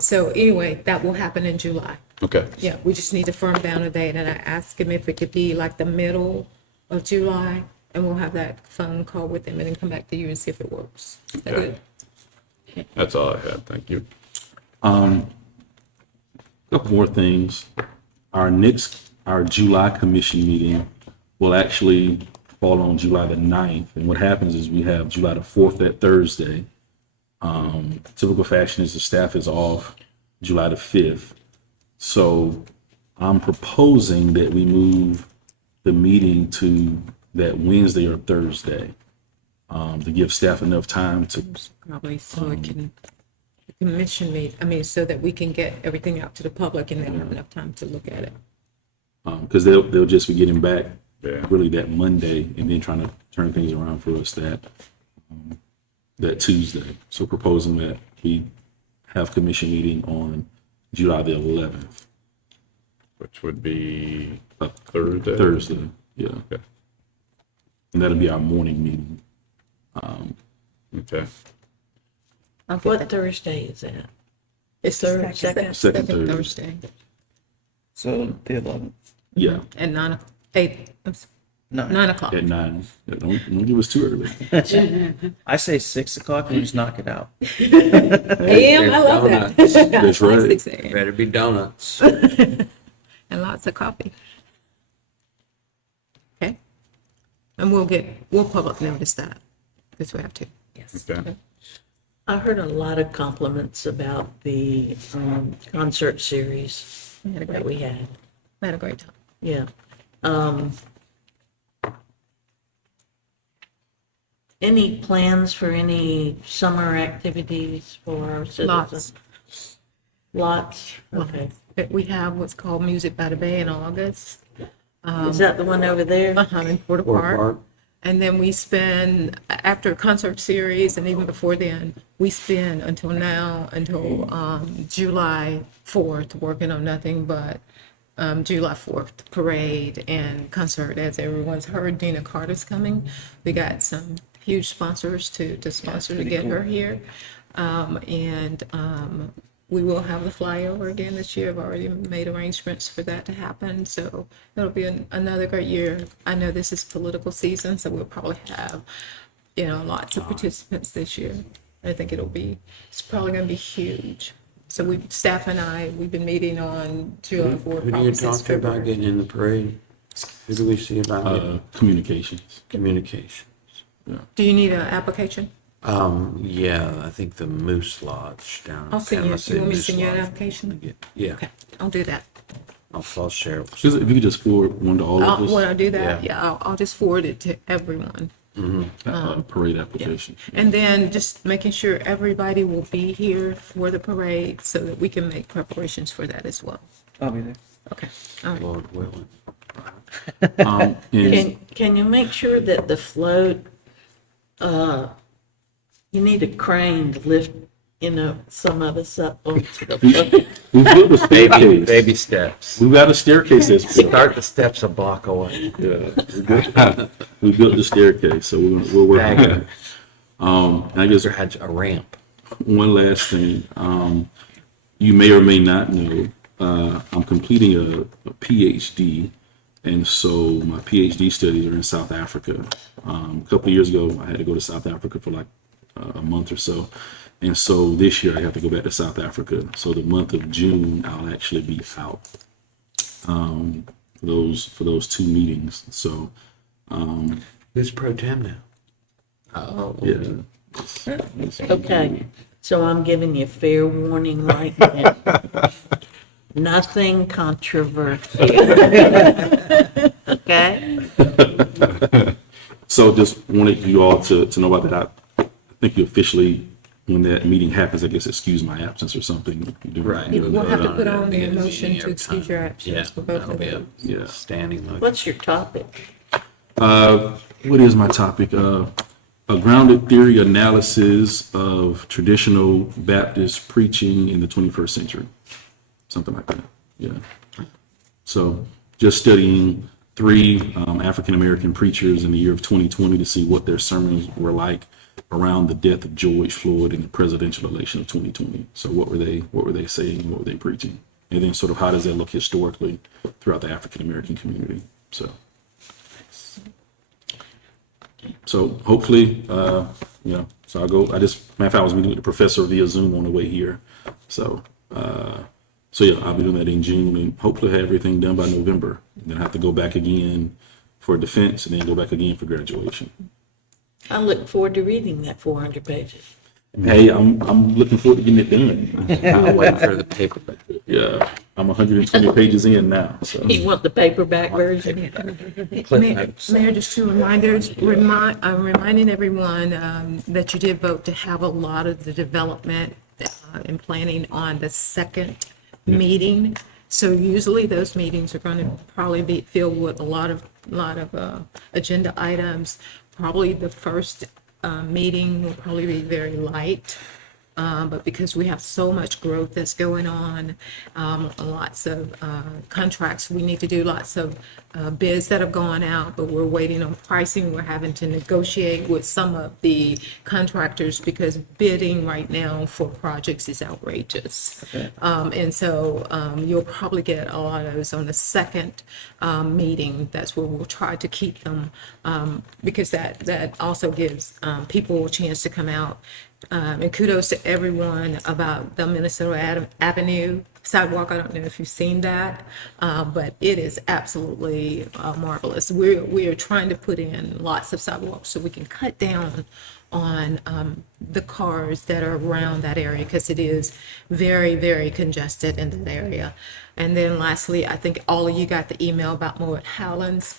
So anyway, that will happen in July. Okay, Yeah, we just need to firm down a date, and I asked him if it could be like the middle of July, and we'll have that phone call with him and then come back to you and see if it works. Is that Okay. good? that's all I had, thank you. Couple more things. Our July commission meeting will actually fall on July the 9th. And what happens is we have July the 4th, that Thursday. Typical fashion is the staff is off July the 5th. So I'm proposing that we move the meeting to that Wednesday or Thursday, to give staff enough time to, Probably so it can, the commission so that we can get everything out to the public and they'll have enough time to look at it. because they'll just be getting back Yeah. really that Monday and then trying to turn things around for us that Tuesday. So proposing that we have commission meeting on July the 11th, Which would be uh, Thursday? Thursday, yeah. Okay. And that'll be our morning meeting. Okay, I'll get What that. Thursday is that? It's Third, second? Second Thursday. Thursday. So the 11th. Yeah, At 9 o'clock. at 9. Yeah, don't give us too early. I say 6 o'clock and we just knock it out. AM, I love that. That's I like right. 6 a.m. Better be donuts. And lots of coffee. Okay? And we'll public notice that, because we have to. Yes. okay. I heard a lot of compliments about the concert series We had a that great, we had. we had a great time. Yeah. Any plans for any summer activities for our citizens? Lots, okay. We have what's called Music by the Bay in August, Is that the one over there? in Porter Park. And then we spend, after a concert series and even before then, we spend until July 4th, working on nothing but July 4th parade and concert. As everyone's heard, Dina Carter's coming. We got some huge sponsors to sponsor to get her here. We will have the flyover again this year. I've already made arrangements for that to happen. So it'll be another great year. I know this is political season, so we'll probably have, lots of participants this year. I think it's probably gonna be huge. So staff and we've been meeting on July 4th, Who do probably you since talk to about February. getting in the parade? Who do we see about getting Communications. communication? Do you need an application? Yeah, I think the Moose Lodge down. I'll send you, Panama City you want me to Moose send you an Lodge. application? Yeah, Okay, I'll do that. I'll share. it. If you could just forward one to all of us. When I do that, Yeah. yeah, I'll just forward it to everyone. Parade application. And then just making sure everybody will be here for the parade so that we can make preparations for that as well. I'll be there. Okay, all right. Lord willing. And Can you make sure that the float, you need a crane to lift, some of us up onto the float? we built a staircase. Baby steps. We've got a staircase that's built. Start the steps a block away. Yeah, we built the staircase, so we're working on that. I guess There had a ramp. one last thing. You may or may not know, I'm completing a PhD, and so my PhD studies are in South Africa. A couple of years ago, I had to go to South Africa for like a month or so. And so this year I have to go back to South Africa. So the month of June, I'll actually be out for those two meetings. So Who's pro tem now? yeah, Okay, so I'm giving you fair warning right now. Nothing controversial. Okay? so just wanted you all to know about that. I think you officially, when that meeting happens, I guess excuse my absence or something. Right. We'll have to put on the Yeah, motion yeah, to excuse your Yeah, absence for both that'll of be a them. Yeah. standing motion. What's your topic? What is my topic? A grounded theory analysis of traditional Baptist preaching in the 21st century. Something like that. Yeah. So just studying 3 African-American preachers in the year of 2020 to see what their sermons were like around the death of George Floyd in the presidential election of 2020. So what were they saying? What were they preaching? And then sort of how does that look historically throughout the African-American community? So hopefully, so I'll go, matter of fact, I was meeting with the professor via Zoom on the way here. So yeah, I'll be doing that in June and hopefully have everything done by November. And then I have to go back again for defense and then go back again for graduation. I look forward to reading that 400 pages. Hey, I'm looking forward to getting it done. I'll wait for the paperback. Yeah, I'm 120 pages in now, so. You want the paperback version? Mayor, just 2 reminders, I'm reminding everyone that you did vote to have a lot of the development and planning on the second meeting. So usually those meetings are going to probably be filled with a lot of agenda items. Probably the first meeting will probably be very light. But because we have so much growth that's going on, lots of contracts, we need to do lots of bids that have gone out, but we're waiting on pricing. We're having to negotiate with some of the contractors because bidding right now for projects is outrageous. And so you'll probably get a lot of those on the second meeting. That's where we'll try to keep them because that also gives people a chance to come out. And kudos to everyone about the Minnesota Avenue sidewalk. I don't know if you've seen that, but it is absolutely marvelous. We are trying to put in lots of sidewalks so we can cut down on the cars that are around that area because it is very, very congested in that area. And then lastly, I think all of you got the email about Moet Howlands.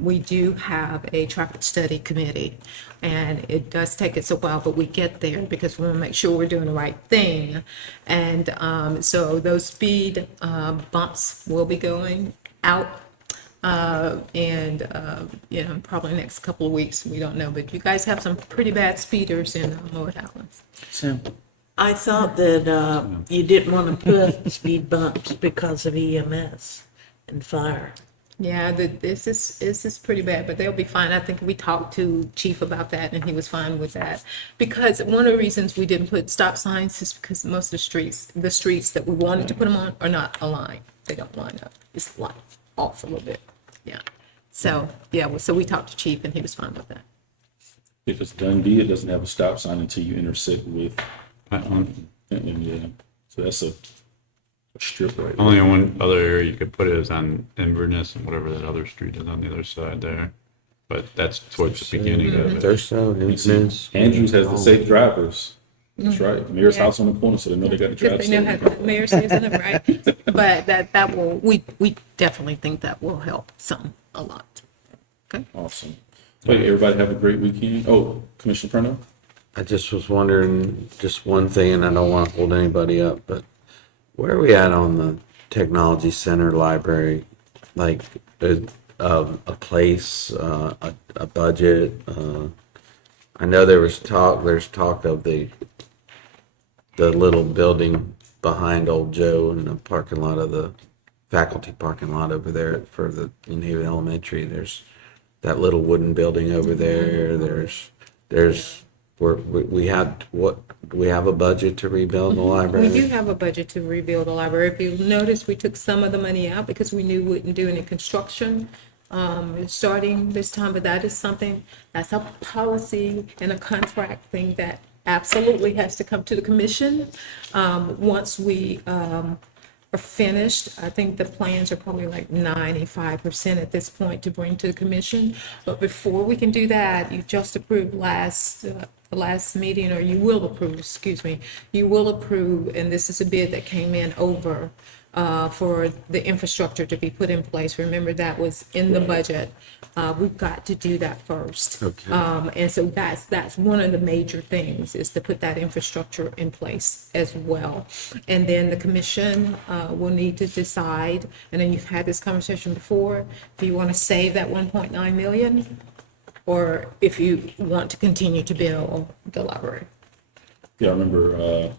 We do have a traffic study committee, and it does take us a while, but we get there because we want to make sure we're doing the right thing. And so those speed bumps will be going out. Probably next couple of weeks, we don't know, but you guys have some pretty bad speeders in Moet Howlands. So, I thought that you didn't want to put speed bumps because of EMS and fire. Yeah, this is pretty bad, but they'll be fine. I think we talked to Chief about that, and he was fine with that. Because one of the reasons we didn't put stop signs is because most of the streets that we wanted to put them on are not aligned. They don't line up. It's like off a little bit. Yeah. So yeah, so we talked to Chief, and he was fine with that. Because Dundee, it doesn't have a stop sign until you intersect with, That one. and yeah, so that's a strip right there. Only one other area you could put it is on Inverness and whatever that other street is on the other side there. But that's towards the beginning of it. Thurso, Inverness. Andrews has the safe drivers. That's right. Mayor's house on the corner, so they know they got to drive. Because they know how safe. the mayor says it, right? But that will, we definitely think that will help a lot. Okay? Awesome. Hey, everybody have a great weekend. Oh, Commissioner Prano? I just was wondering, just one thing, and I don't want to hold anybody up, but where are we at on the technology center library? Like a place, a budget? I know there's talk of the little building behind Old Joe in the parking lot of the faculty parking lot over there for the New Elementary. There's that little wooden building over there. We have a budget to rebuild the library. We do have a budget to rebuild the library. If you notice, we took some of the money out because we knew we wouldn't do any construction starting this time, but that is something, that's a policy and a contract thing that absolutely has to come to the commission. Once we are finished, I think the plans are probably like 95% at this point to bring to the commission. But before we can do that, you just approved the last meeting, or you will approve, excuse me, you will approve, and this is a bid that came in over for the infrastructure to be put in place. Remember, that was in the budget. We've got to do that first. Okay. And so that's one of the major things, is to put that infrastructure in place as well. And then the commission will need to decide, and then you've had this conversation before, if you want to save that 1.9 million, or if you want to continue to build the library. Yeah, I remember,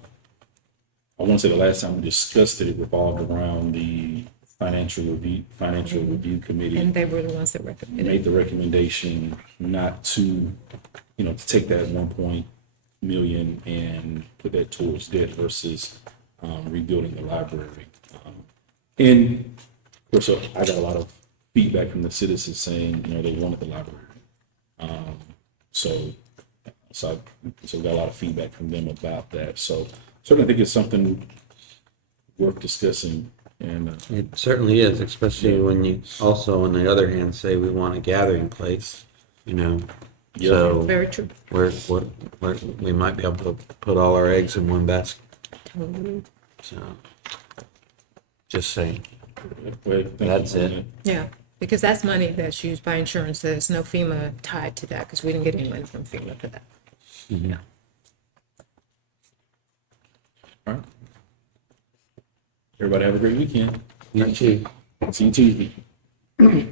I want to say the last time we discussed it, it revolved around the financial review committee. And they were the ones that recommended. Made the recommendation not to, to take that 1 million and put that towards debt versus rebuilding the library. And of course, I got a lot of feedback from the citizens saying, they wanted the library. So we got a lot of feedback from them about that. So certainly I think it's something worth discussing. And It certainly is, especially when you also, on the other hand, say we want a gathering place, So Very true. we might be able to put all our eggs in one basket. Totally. So, just saying. well, thank you That's for it. that. Yeah, because that's money that's used by insurance. There's no FEMA tied to that, because we didn't get any money from FEMA for that. Yeah. All right. Everybody have a great weekend. You too. See you Tuesday.